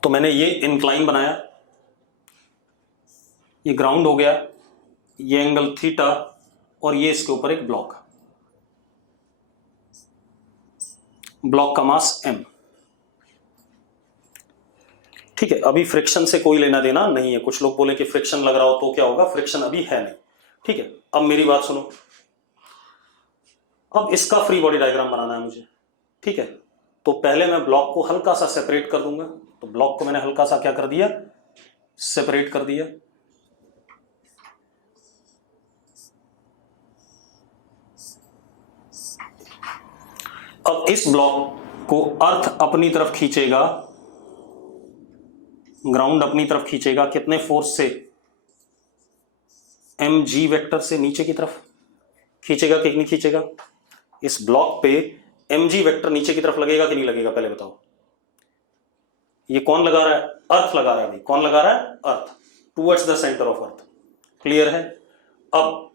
तो मैंने ये इंक्लाइन बनाया, ये ग्राउंड हो गया, ये एंगल थीटा, और ये इसके ऊपर एक ब्लॉक, ब्लॉक का मास m, ठीक है। अभी फ्रिक्शन से कोई लेना देना नहीं है। कुछ लोग बोले कि फ्रिक्शन लग रहा हो तो क्या होगा, फ्रिक्शन अभी है नहीं, ठीक है। अब मेरी बात सुनो, अब इसका फ्री बॉडी डायग्राम बनाना है मुझे, ठीक है। तो पहले मैं ब्लॉक को हल्का सा सेपरेट कर दूंगा, तो ब्लॉक को मैंने हल्का सा क्या कर दिया, सेपरेट कर दिया। अब इस ब्लॉक को अर्थ अपनी तरफ खींचेगा, ग्राउंड अपनी तरफ खींचेगा, कितने फोर्स से, mg वेक्टर से नीचे की तरफ खींचेगा कि नहीं खींचेगा? इस ब्लॉक पे mg वेक्टर नीचे की तरफ लगेगा कि नहीं लगेगा, पहले बताओ। ये कौन लगा रहा है? अर्थ लगा रहा है भाई। कौन लगा रहा है? Earth, towards the centre of earth. Clear है? अब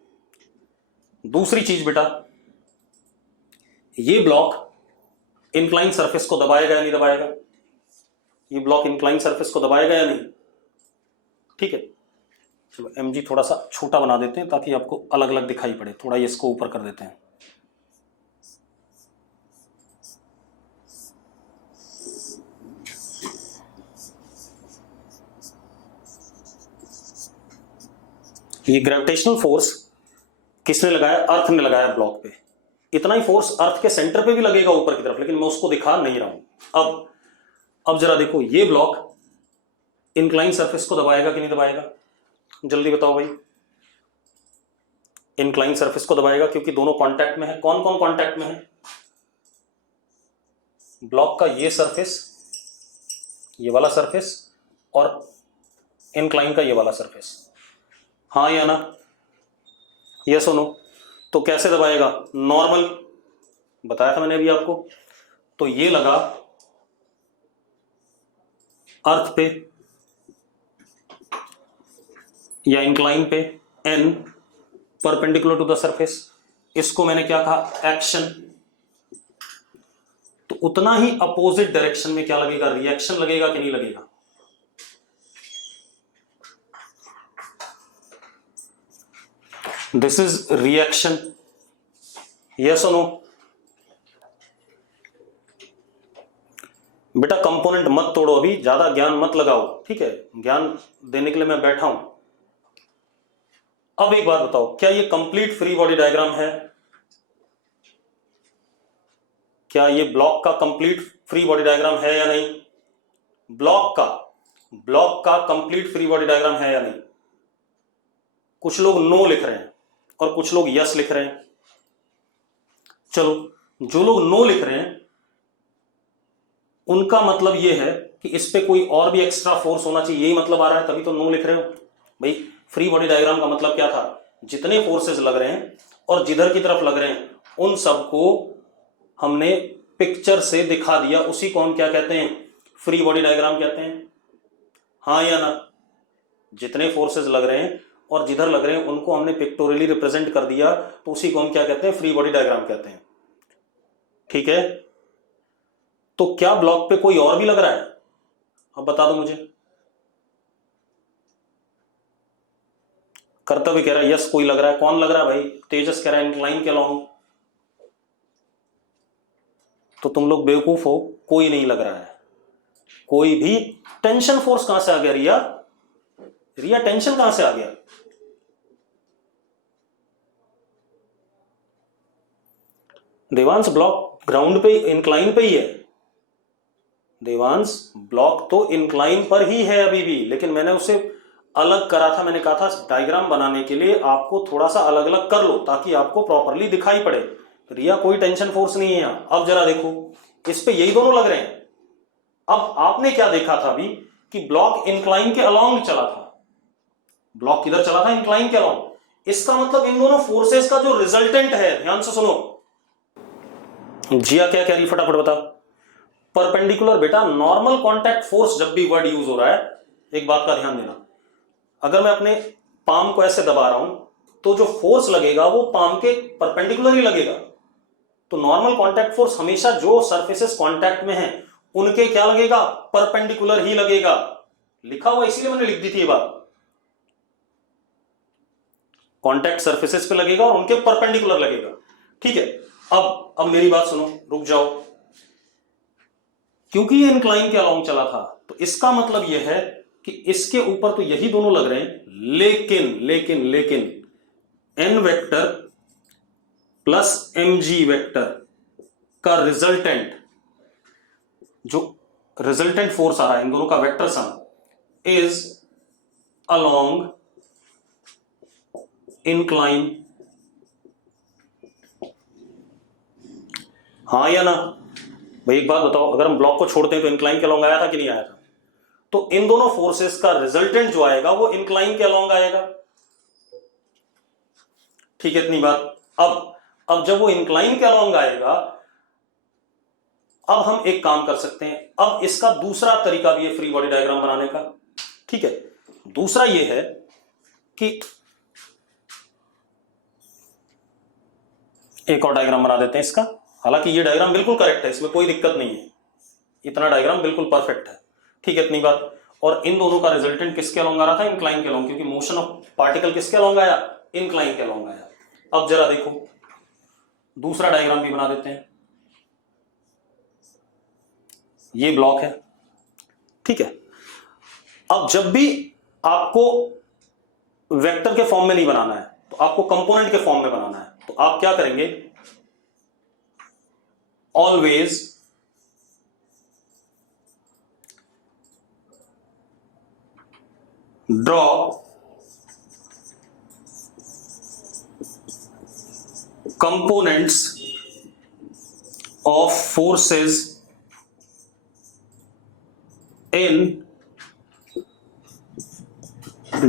दूसरी चीज बेटा, ये ब्लॉक इंक्लाइन सरफेस को दबाएगा या नहीं दबाएगा? ये ब्लॉक इंक्लाइन सरफेस को दबाएगा या नहीं? ठीक है, चलो mg थोड़ा सा छोटा बना देते हैं ताकि आपको अलग अलग दिखाई पड़े, थोड़ा ये इसको ऊपर कर देते हैं। ये ग्रेविटेशनल फोर्स किसने लगाया? अर्थ ने लगाया ब्लॉक पे। इतना ही फोर्स अर्थ के सेंटर पे भी लगेगा ऊपर की तरफ, लेकिन मैं उसको दिखा नहीं रहा हूं। अब जरा देखो, ये ब्लॉक इंक्लाइन सरफेस को दबाएगा कि नहीं दबाएगा? जल्दी बताओ भाई। इंक्लाइन सरफेस को दबाएगा क्योंकि दोनों कांटेक्ट में है। कौन कौन कांटेक्ट में है? ब्लॉक का ये सरफेस, ये वाला सरफेस, और इंक्लाइन का ये वाला सरफेस। हाँ या ना? Yes or no? तो कैसे दबाएगा? नॉर्मल बताया था मैंने अभी आपको। तो ये लगा अर्थ पे या इंक्लाइन पे, n perpendicular to the surface. इसको मैंने क्या कहा? एक्शन। तो उतना ही अपोजिट डायरेक्शन में क्या लगेगा? रिएक्शन लगेगा कि नहीं लगेगा? This is reaction. Yes or no? बेटा कंपोनेंट मत तोड़ो, अभी ज्यादा ज्ञान मत लगाओ, ठीक है। ज्ञान देने के लिए मैं बैठा हूं। अब एक बात बताओ, क्या ये कंप्लीट फ्री बॉडी डायग्राम है? क्या ये ब्लॉक का कंप्लीट फ्री बॉडी डायग्राम है या नहीं? ब्लॉक का कंप्लीट फ्री बॉडी डायग्राम है या नहीं? कुछ लोग नो लिख रहे हैं और कुछ लोग यस लिख रहे हैं। चलो, जो लोग नो लिख रहे हैं उनका मतलब यह है कि इस पे कोई और भी एक्स्ट्रा फोर्स होना चाहिए, यही मतलब आ रहा है, तभी तो नो लिख रहे हो भाई। फ्री बॉडी डायग्राम का मतलब क्या था? जितने फोर्सेस लग रहे हैं और जिधर की तरफ लग रहे हैं उन सबको हमने पिक्चर से दिखा दिया, उसी को हम क्या कहते हैं? फ्री बॉडी डायग्राम कहते हैं। हाँ या ना? जितने फोर्सेस लग रहे हैं और जिधर लग रहे हैं उनको हमने पिक्टोरियली रिप्रेजेंट कर दिया, तो उसी को हम क्या कहते हैं, फ्री बॉडी डायग्राम कहते हैं। ठीक है, तो क्या ब्लॉक पे कोई और भी लग रहा है? अब बता दो मुझे। कर्तव्य कह रहा है यस कोई लग रहा है। कौन लग रहा है भाई? तेजस कह रहा है इंक्लाइन के अलोंग। तो तुम लोग बेवकूफ हो, कोई नहीं लग रहा है कोई भी। टेंशन फोर्स कहां से आ गया रिया? रिया टेंशन कहां से आ गया? देवांश ब्लॉक ग्राउंड पे इंक्लाइन पे ही है। देवांश ब्लॉक तो इंक्लाइन पर ही है अभी भी, लेकिन मैंने उसे अलग करा था। मैंने कहा था डायग्राम बनाने के लिए आपको थोड़ा सा अलग अलग कर लो ताकि आपको प्रॉपरली दिखाई पड़े। रिया कोई टेंशन फोर्स नहीं है यहां। अब जरा देखो, इस पे यही दोनों लग रहे हैं। अब आपने क्या देखा था अभी कि ब्लॉक इंक्लाइन के अलोंग चला था। ब्लॉक किधर चला था? इंक्लाइन के अलोंग। इसका मतलब इन दोनों फोर्सेस का जो रिजल्टेंट है, ध्यान से सुनो। जिया क्या कह रही, फटाफट बता। परपेंडिकुलर बेटा, नॉर्मल कॉन्टैक्ट फोर्स जब भी वर्ड यूज हो रहा है, एक बात का ध्यान देना, अगर मैं अपने पाम को ऐसे दबा रहा हूं तो जो फोर्स लगेगा वो पाम के परपेंडिकुलर ही लगेगा। तो नॉर्मल कॉन्टैक्ट फोर्स हमेशा जो सरफेसेस कॉन्टैक्ट में हैं उनके क्या लगेगा? परपेंडिकुलर ही लगेगा। लिखा हुआ इसीलिए मैंने लिख दी थी ये बात। कॉन्टैक्ट सरफेसेस पे लगेगा और उनके परपेंडिकुलर लगेगा। ठीक है, अब मेरी बात सुनो, रुक जाओ। क्योंकि ये इंक्लाइन के अलोंग चला था तो इसका मतलब यह है कि इसके ऊपर तो यही दोनों लग रहे हैं, लेकिन लेकिन लेकिन N vector plus mg vector का रिजल्टेंट, जो रिजल्टेंट फोर्स आ रहा है इन दोनों का vector sum, is along incline. हाँ या ना भाई? एक बात बताओ, अगर हम ब्लॉक को छोड़ते हैं तो इंक्लाइन के अलोंग आया था कि नहीं आया था? तो इन दोनों फोर्सेस का रिजल्टेंट जो आएगा वो इंक्लाइन के अलोंग आएगा। ठीक है, इतनी बात। अब जब वो इंक्लाइन के अलोंग आएगा, अब हम एक काम कर सकते हैं। अब इसका दूसरा तरीका भी है फ्री बॉडी डायग्राम बनाने का। ठीक है, दूसरा ये है कि एक और डायग्राम बना देते हैं इसका। हालांकि ये डायग्राम बिल्कुल करेक्ट है, इसमें कोई दिक्कत नहीं है, इतना डायग्राम बिल्कुल परफेक्ट है। ठीक है, इतनी बात। और इन दोनों का रिजल्टेंट किसके अलोंग आ रहा था? इंक्लाइन के अलोंग, क्योंकि मोशन ऑफ पार्टिकल किसके अलोंग आया? इंक्लाइन के अलोंग आया। अब जरा देखो, दूसरा डायग्राम भी बना देते हैं। ये ब्लॉक है, ठीक है। अब जब भी आपको वेक्टर के फॉर्म में नहीं बनाना है तो आपको कंपोनेंट के फॉर्म में बनाना है, तो आप क्या करेंगे? Always draw components of forces in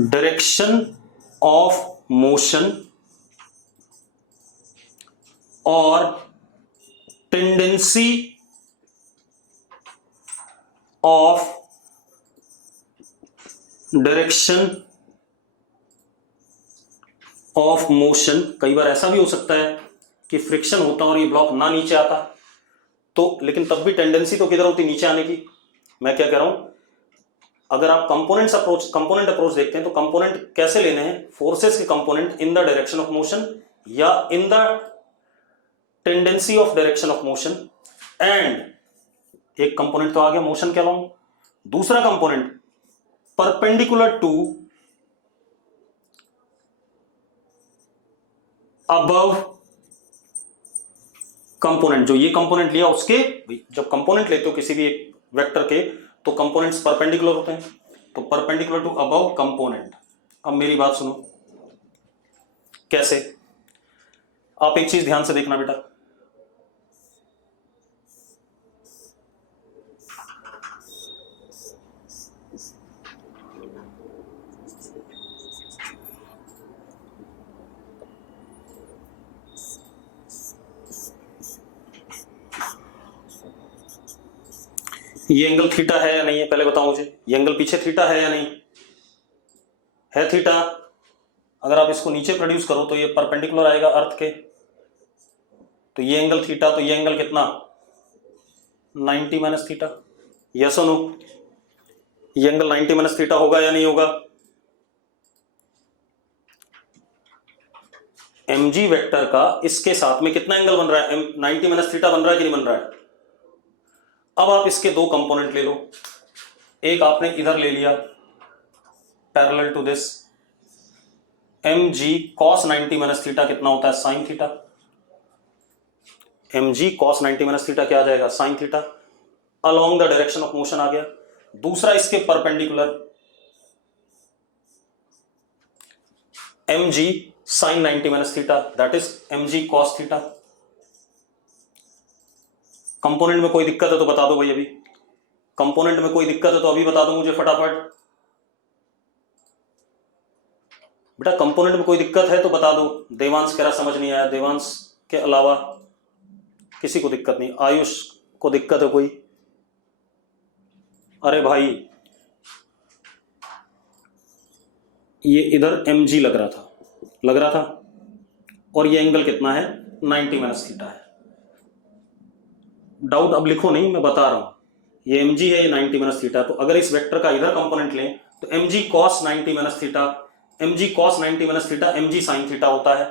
direction of motion or tendency of direction of motion. कई बार ऐसा भी हो सकता है कि फ्रिक्शन होता और ये ब्लॉक ना नीचे आता, तो लेकिन तब भी टेंडेंसी तो किधर होती? नीचे आने की। मैं क्या कह रहा हूं, अगर आप कंपोनेंट अप्रोच देखते हैं तो कंपोनेंट कैसे लेने हैं? फोर्सेस के component in the direction of motion या in the tendency of direction of motion. And एक कंपोनेंट तो आ गया मोशन के अलोंग, दूसरा component perpendicular to above component. जो ये कंपोनेंट लिया उसके, जब कंपोनेंट लेते हो किसी भी एक वेक्टर के तो कंपोनेंट्स परपेंडिकुलर होते हैं, तो परपेंडिकुलर टू अबव कंपोनेंट। अब मेरी बात सुनो, कैसे? आप एक चीज ध्यान से देखना बेटा, ये एंगल थीटा है या नहीं है? पहले बताओ मुझे, ये एंगल पीछे थीटा है या नहीं है? थीटा। अगर आप इसको नीचे प्रोड्यूस करो तो ये परपेंडिकुलर आएगा अर्थ के, तो ये एंगल थीटा, तो ये एंगल कितना 90 minus theta. Yes or no, ये एंगल 90 माइनस थीटा होगा या नहीं होगा? mg वेक्टर का इसके साथ में कितना एंगल बन रहा है? 90 माइनस थीटा बन रहा है कि नहीं बन रहा है? अब आप इसके दो कंपोनेंट ले लो, एक आपने इधर ले लिया parallel to this, mg cos 90 minus theta कितना होता है? Sine theta. mg cos 90 minus theta क्या आ जाएगा? Sine theta. Along the direction of motion आ गया। दूसरा इसके perpendicular mg sin 90 minus theta, that is mg cos theta. Component में कोई दिक्कत है तो बता दो भाई, अभी कंपोनेंट में कोई दिक्कत है तो अभी बता दो मुझे फटाफट। बेटा कंपोनेंट में कोई दिक्कत है तो बता दो। देवांश कह रहा समझ नहीं आया, देवांश के अलावा किसी को दिक्कत नहीं? आयुष को दिक्कत है कोई? अरे भाई ये इधर mg लग रहा था और ये एंगल कितना है? 90 माइनस थीटा है। डाउट अब लिखो नहीं, मैं बता रहा हूं, ये mg है, ये 90 माइनस थीटा। तो अगर इस वेक्टर का इधर कंपोनेंट लें तो mg cos 90 minus theta, mg cos 90 minus theta mg sin theta होता है।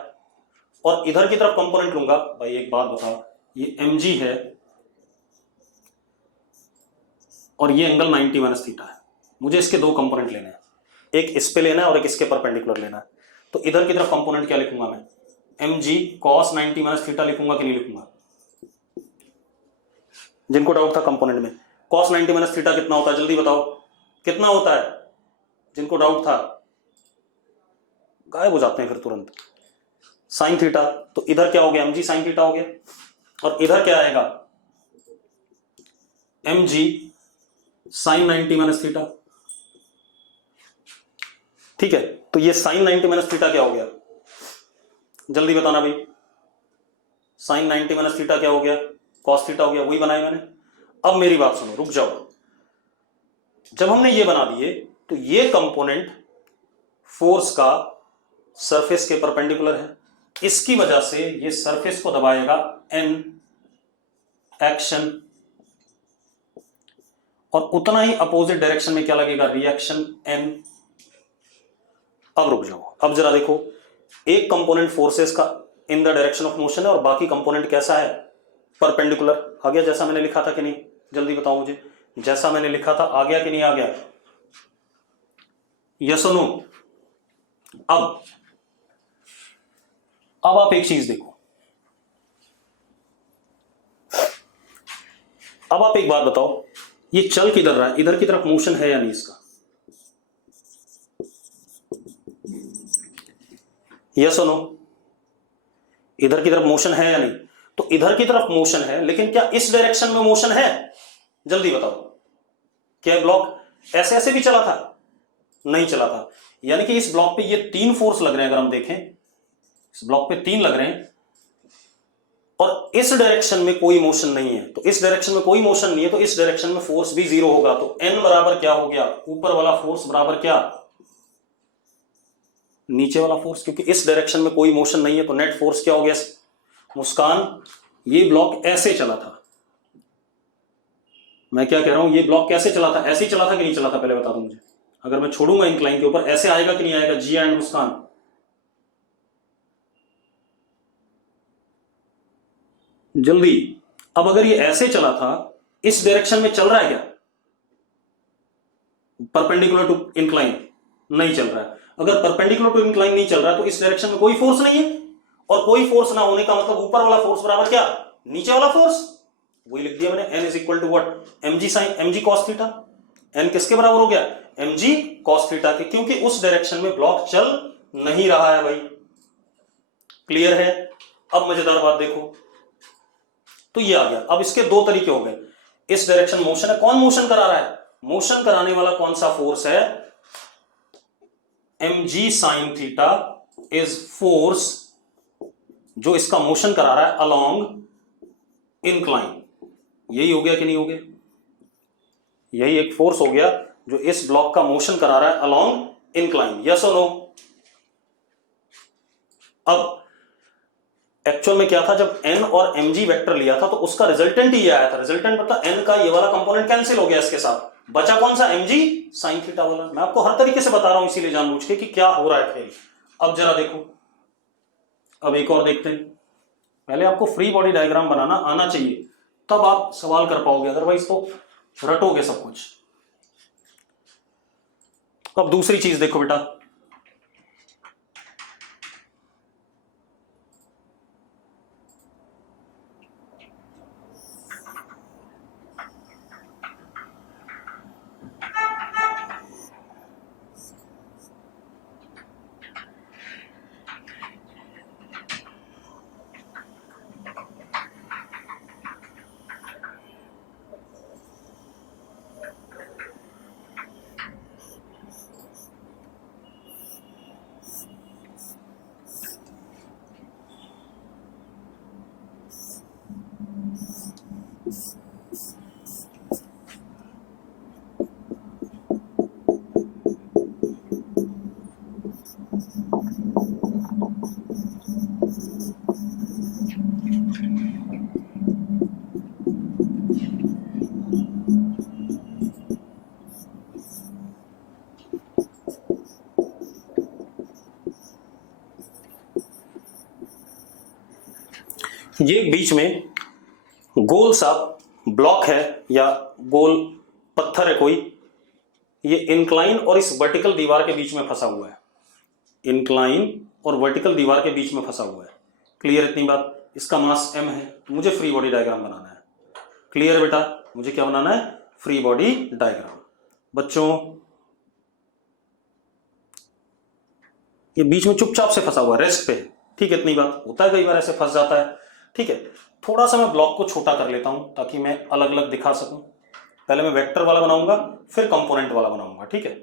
और इधर की तरफ कंपोनेंट लूंगा, भाई एक बात बताओ, ये mg है और ये एंगल 90 माइनस थीटा है, मुझे इसके दो कंपोनेंट लेने हैं, एक इस पे लेना है और एक इसके परपेंडिकुलर लेना है। तो इधर की तरफ कंपोनेंट क्या लिखूंगा मैं? mg cos 90 माइनस थीटा लिखूंगा कि नहीं लिखूंगा? जिनको डाउट था कंपोनेंट में, cos 90 माइनस थीटा कितना होता है जल्दी बताओ, कितना होता है? जिनको डाउट था गायब हो जाते हैं फिर तुरंत। साइन थीटा, तो इधर क्या हो गया? mg साइन थीटा हो गया। और इधर क्या आएगा? mg sine 90 minus theta. ठीक है, तो ये साइन 90 माइनस थीटा क्या हो गया? जल्दी बताना भाई, साइन 90 माइनस थीटा क्या हो गया? कॉस थीटा हो गया, वही बनाया मैंने। अब मेरी बात सुनो, रुक जाओ। जब हमने ये बना दिए तो ये कंपोनेंट फोर्स का सरफेस के परपेंडिकुलर है, इसकी वजह से ये सरफेस को दबाएगा N एक्शन, और उतना ही अपोजिट डायरेक्शन में क्या लगेगा? Reaction N। अब रुक जाओ, अब जरा देखो, एक कंपोनेंट फोर्सेस का इन द डायरेक्शन ऑफ मोशन है और बाकी कंपोनेंट कैसा है? परपेंडिकुलर। आ गया जैसा मैंने लिखा था कि नहीं? जल्दी बताओ मुझे, जैसा मैंने लिखा था आ गया कि नहीं आ गया? Yes or no? अब आप एक चीज देखो, अब आप एक बात बताओ, ये चल किधर रहा है? इधर की तरफ मोशन है या नहीं इसका? Yes or no? इधर की तरफ मोशन है या नहीं? तो इधर की तरफ मोशन है, लेकिन क्या इस डायरेक्शन में मोशन है? जल्दी बताओ। क्या ब्लॉक ऐसे ऐसे भी चला था? नहीं चला था। यानी कि इस ब्लॉक पे ये तीन फोर्स लग रहे हैं, अगर हम देखें इस ब्लॉक पे तीन लग रहे हैं और इस डायरेक्शन में कोई मोशन नहीं है। तो इस डायरेक्शन में कोई मोशन नहीं है तो इस डायरेक्शन में फोर्स भी जीरो होगा। तो N बराबर क्या हो गया? ऊपर वाला फोर्स बराबर क्या? नीचे वाला फोर्स, क्योंकि इस डायरेक्शन में कोई मोशन नहीं है तो नेट फोर्स क्या हो गया? मुस्कान, ये ब्लॉक ऐसे चला था। मैं क्या कह रहा हूं, ये ब्लॉक कैसे चला था? ऐसे ही चला था कि नहीं चला था? पहले बता दो मुझे। अगर मैं छोड़ूंगा इंक्लाइन के ऊपर, ऐसे आएगा कि नहीं आएगा? जी एंड मुस्कान, जल्दी। अब अगर ये ऐसे चला था, इस डायरेक्शन में चल रहा है क्या? परपेंडिकुलर टू इंक्लाइन नहीं चल रहा है। अगर परपेंडिकुलर टू इंक्लाइन नहीं चल रहा है तो इस डायरेक्शन में कोई फोर्स नहीं है, और कोई फोर्स ना होने का मतलब ऊपर वाला फोर्स बराबर क्या? नीचे वाला फोर्स। वही लिख दिया मैंने, N is equal to what? mg sine mg cos theta. N किसके बराबर हो गया? mg cos थीटा के, क्योंकि उस डायरेक्शन में ब्लॉक चल नहीं रहा है भाई। क्लियर है? अब मजेदार बात देखो, तो ये आ गया। अब इसके दो तरीके हो गए। इस डायरेक्शन मोशन है, कौन मोशन करा रहा है? मोशन कराने वाला कौन सा फोर्स है? mg sin theta is force जो इसका मोशन करा रहा है अलोंग इंक्लाइन। यही हो गया कि नहीं हो गया? यही एक फोर्स हो गया जो इस ब्लॉक का मोशन करा रहा है along incline. Yes or no? अब एक्चुअल में क्या था, जब n और mg वेक्टर लिया था तो उसका रिजल्टेंट ही ये आया था। रिजल्टेंट मतलब n का ये वाला कंपोनेंट कैंसिल हो गया इसके साथ, बचा कौन सा, mg साइन थीटा वाला। मैं आपको हर तरीके से बता रहा हूं इसीलिए जानबूझ के कि क्या हो रहा है खेल। अब जरा देखो, अब एक और देखते हैं। पहले आपको फ्री बॉडी डायग्राम बनाना आना चाहिए, तब आप सवाल कर पाओगे, अदरवाइज तो रटोगे सब कुछ। अब दूसरी चीज देखो बेटा, ये बीच में गोल सा ब्लॉक है या गोल पत्थर है कोई, ये इंक्लाइन और इस वर्टिकल दीवार के बीच में फंसा हुआ है। इंक्लाइन और वर्टिकल दीवार के बीच में फंसा हुआ है। क्लियर इतनी बात? इसका मास m है, तो मुझे फ्री बॉडी डायग्राम बनाना है। क्लियर बेटा? मुझे क्या बनाना है? Free body diagram. बच्चों ये बीच में चुपचाप से फंसा हुआ है, रेस्ट पे। ठीक है, इतनी बात। होता है कई बार ऐसे फंस जाता है। ठीक है, थोड़ा सा मैं ब्लॉक को छोटा कर लेता हूं ताकि मैं अलग अलग दिखा सकूं। पहले मैं वेक्टर वाला बनाऊंगा, फिर कंपोनेंट वाला बनाऊंगा। ठीक है,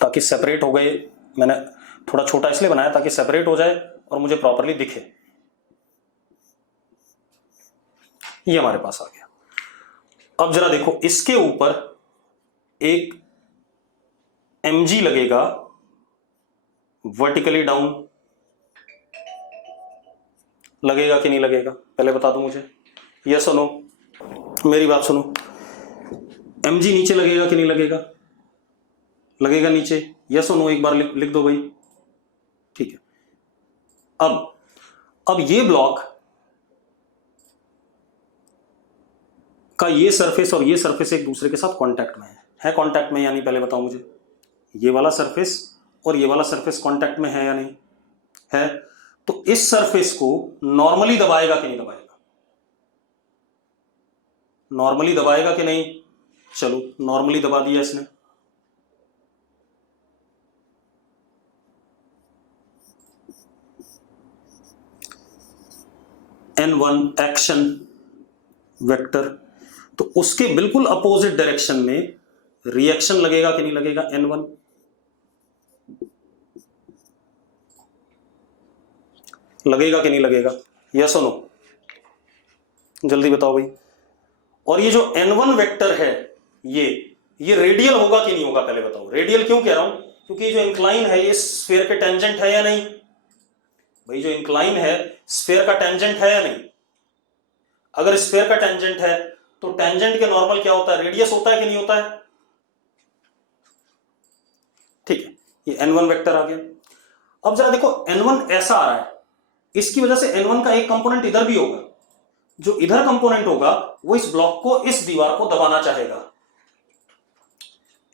ताकि सेपरेट हो गए। मैंने थोड़ा छोटा इसलिए बनाया ताकि सेपरेट हो जाए और मुझे प्रॉपरली दिखे। ये हमारे पास आ गया। अब जरा देखो, इसके ऊपर एक mg लगेगा वर्टिकली डाउन, लगेगा कि नहीं लगेगा? पहले बता दो मुझे, यस और नो। मेरी बात सुनो, mg नीचे लगेगा कि नहीं लगेगा? लगेगा नीचे, यस और नो एक बार लिख दो भाई। ठीक है, अब ये ब्लॉक का ये सरफेस और ये सरफेस एक दूसरे के साथ कांटेक्ट में है कांटेक्ट में यानी पहले बताओ मुझे, ये वाला सरफेस और ये वाला सरफेस कांटेक्ट में है या नहीं है? तो इस सरफेस को नॉर्मली दबाएगा कि नहीं दबाएगा? नॉर्मली दबाएगा कि नहीं? चलो नॉर्मली दबा दिया इसने। n1 एक्शन वेक्टर, तो उसके बिल्कुल अपोजिट डायरेक्शन में रिएक्शन लगेगा कि नहीं लगेगा? n1 लगेगा कि नहीं लगेगा? यस और नो, जल्दी बताओ भाई। और ये जो n1 वेक्टर है ये रेडियल होगा कि नहीं होगा? पहले बताओ। रेडियल क्यों कह रहा हूं? क्योंकि जो इंक्लाइन है ये स्फीयर के टेंजेंट है या नहीं? भाई जो इंक्लाइन है स्फीयर का टेंजेंट है या नहीं? अगर स्फीयर का टेंजेंट है तो टेंजेंट के नॉर्मल क्या होता है? रेडियस होता है कि नहीं होता है? ठीक है, ये n1 वेक्टर आ गया। अब जरा देखो, n1 ऐसा आ रहा है, इसकी वजह से n1 का एक कंपोनेंट इधर भी होगा। जो इधर कंपोनेंट होगा वो इस ब्लॉक को, इस दीवार को दबाना चाहेगा।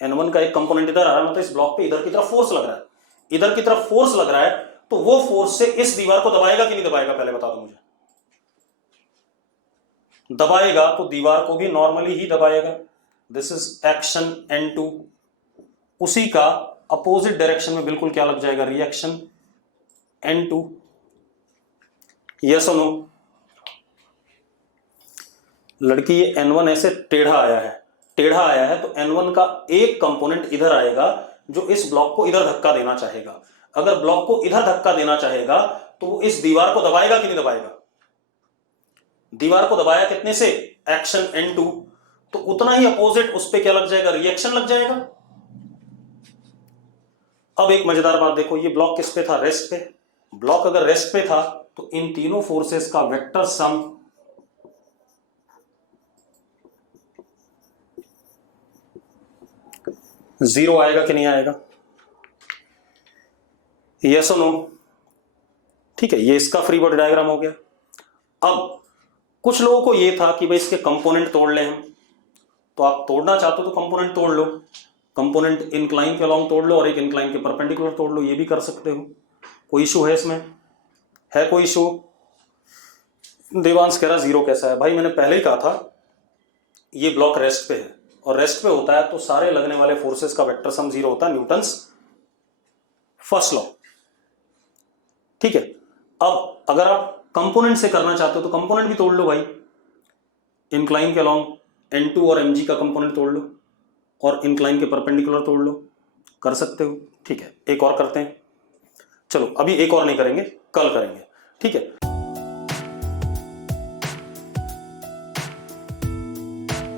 n1 का एक कंपोनेंट इधर आ रहा है, मतलब इस ब्लॉक पे इधर की तरफ फोर्स लग रहा है। इधर की तरफ फोर्स लग रहा है तो वो फोर्स से इस दीवार को दबाएगा कि नहीं दबाएगा? पहले बता दो मुझे। दबाएगा तो दीवार को भी नॉर्मली ही दबाएगा। This is action n2। उसी का अपोजिट डायरेक्शन में बिल्कुल क्या लग जाएगा? Reaction n2। Yes or no? लड़की ये n1 ऐसे टेढ़ा आया है तो n1 का एक कंपोनेंट इधर आएगा जो इस ब्लॉक को इधर धक्का देना चाहेगा। अगर ब्लॉक को इधर धक्का देना चाहेगा तो वो इस दीवार को दबाएगा कि नहीं दबाएगा? दीवार को दबाया कितने से, एक्शन N2, तो उतना ही अपोजिट उस पे क्या लग जाएगा, रिएक्शन लग जाएगा। अब एक मजेदार बात देखो, ये ब्लॉक किस पे था, रेस्ट पे। ब्लॉक अगर रेस्ट पे था तो इन तीनों फोर्सेस का वेक्टर सम जीरो आएगा कि नहीं आएगा, यस और नो। ठीक है, ये इसका फ्री बॉडी डायग्राम हो गया। अब कुछ लोगों को ये था कि भाई इसके कंपोनेंट तोड़ लें हम, तो आप तोड़ना चाहते हो तो कंपोनेंट तोड़ लो, कंपोनेंट इंक्लाइन के अलोंग तोड़ लो और एक इंक्लाइन के परपेंडिकुलर तोड़ लो, ये भी कर सकते हो। कोई इशू है इसमें, है कोई इशू? देवांश कह रहा जीरो कैसा है, भाई मैंने पहले ही कहा था ये ब्लॉक रेस्ट पे है, और रेस्ट पे होता है तो सारे लगने वाले फोर्सेस का वेक्टर सम जीरो होता है, न्यूटन्स फर्स्ट लॉ। ठीक है, अब अगर आप कंपोनेंट से करना चाहते हो तो कंपोनेंट भी तोड़ लो भाई, इंक्लाइन के अलोंग N2 और mg का कंपोनेंट तोड़ लो और इंक्लाइन के परपेंडिकुलर तोड़ लो, कर सकते हो। ठीक है, एक और करते हैं, चलो अभी एक और नहीं करेंगे, कल करेंगे। ठीक है।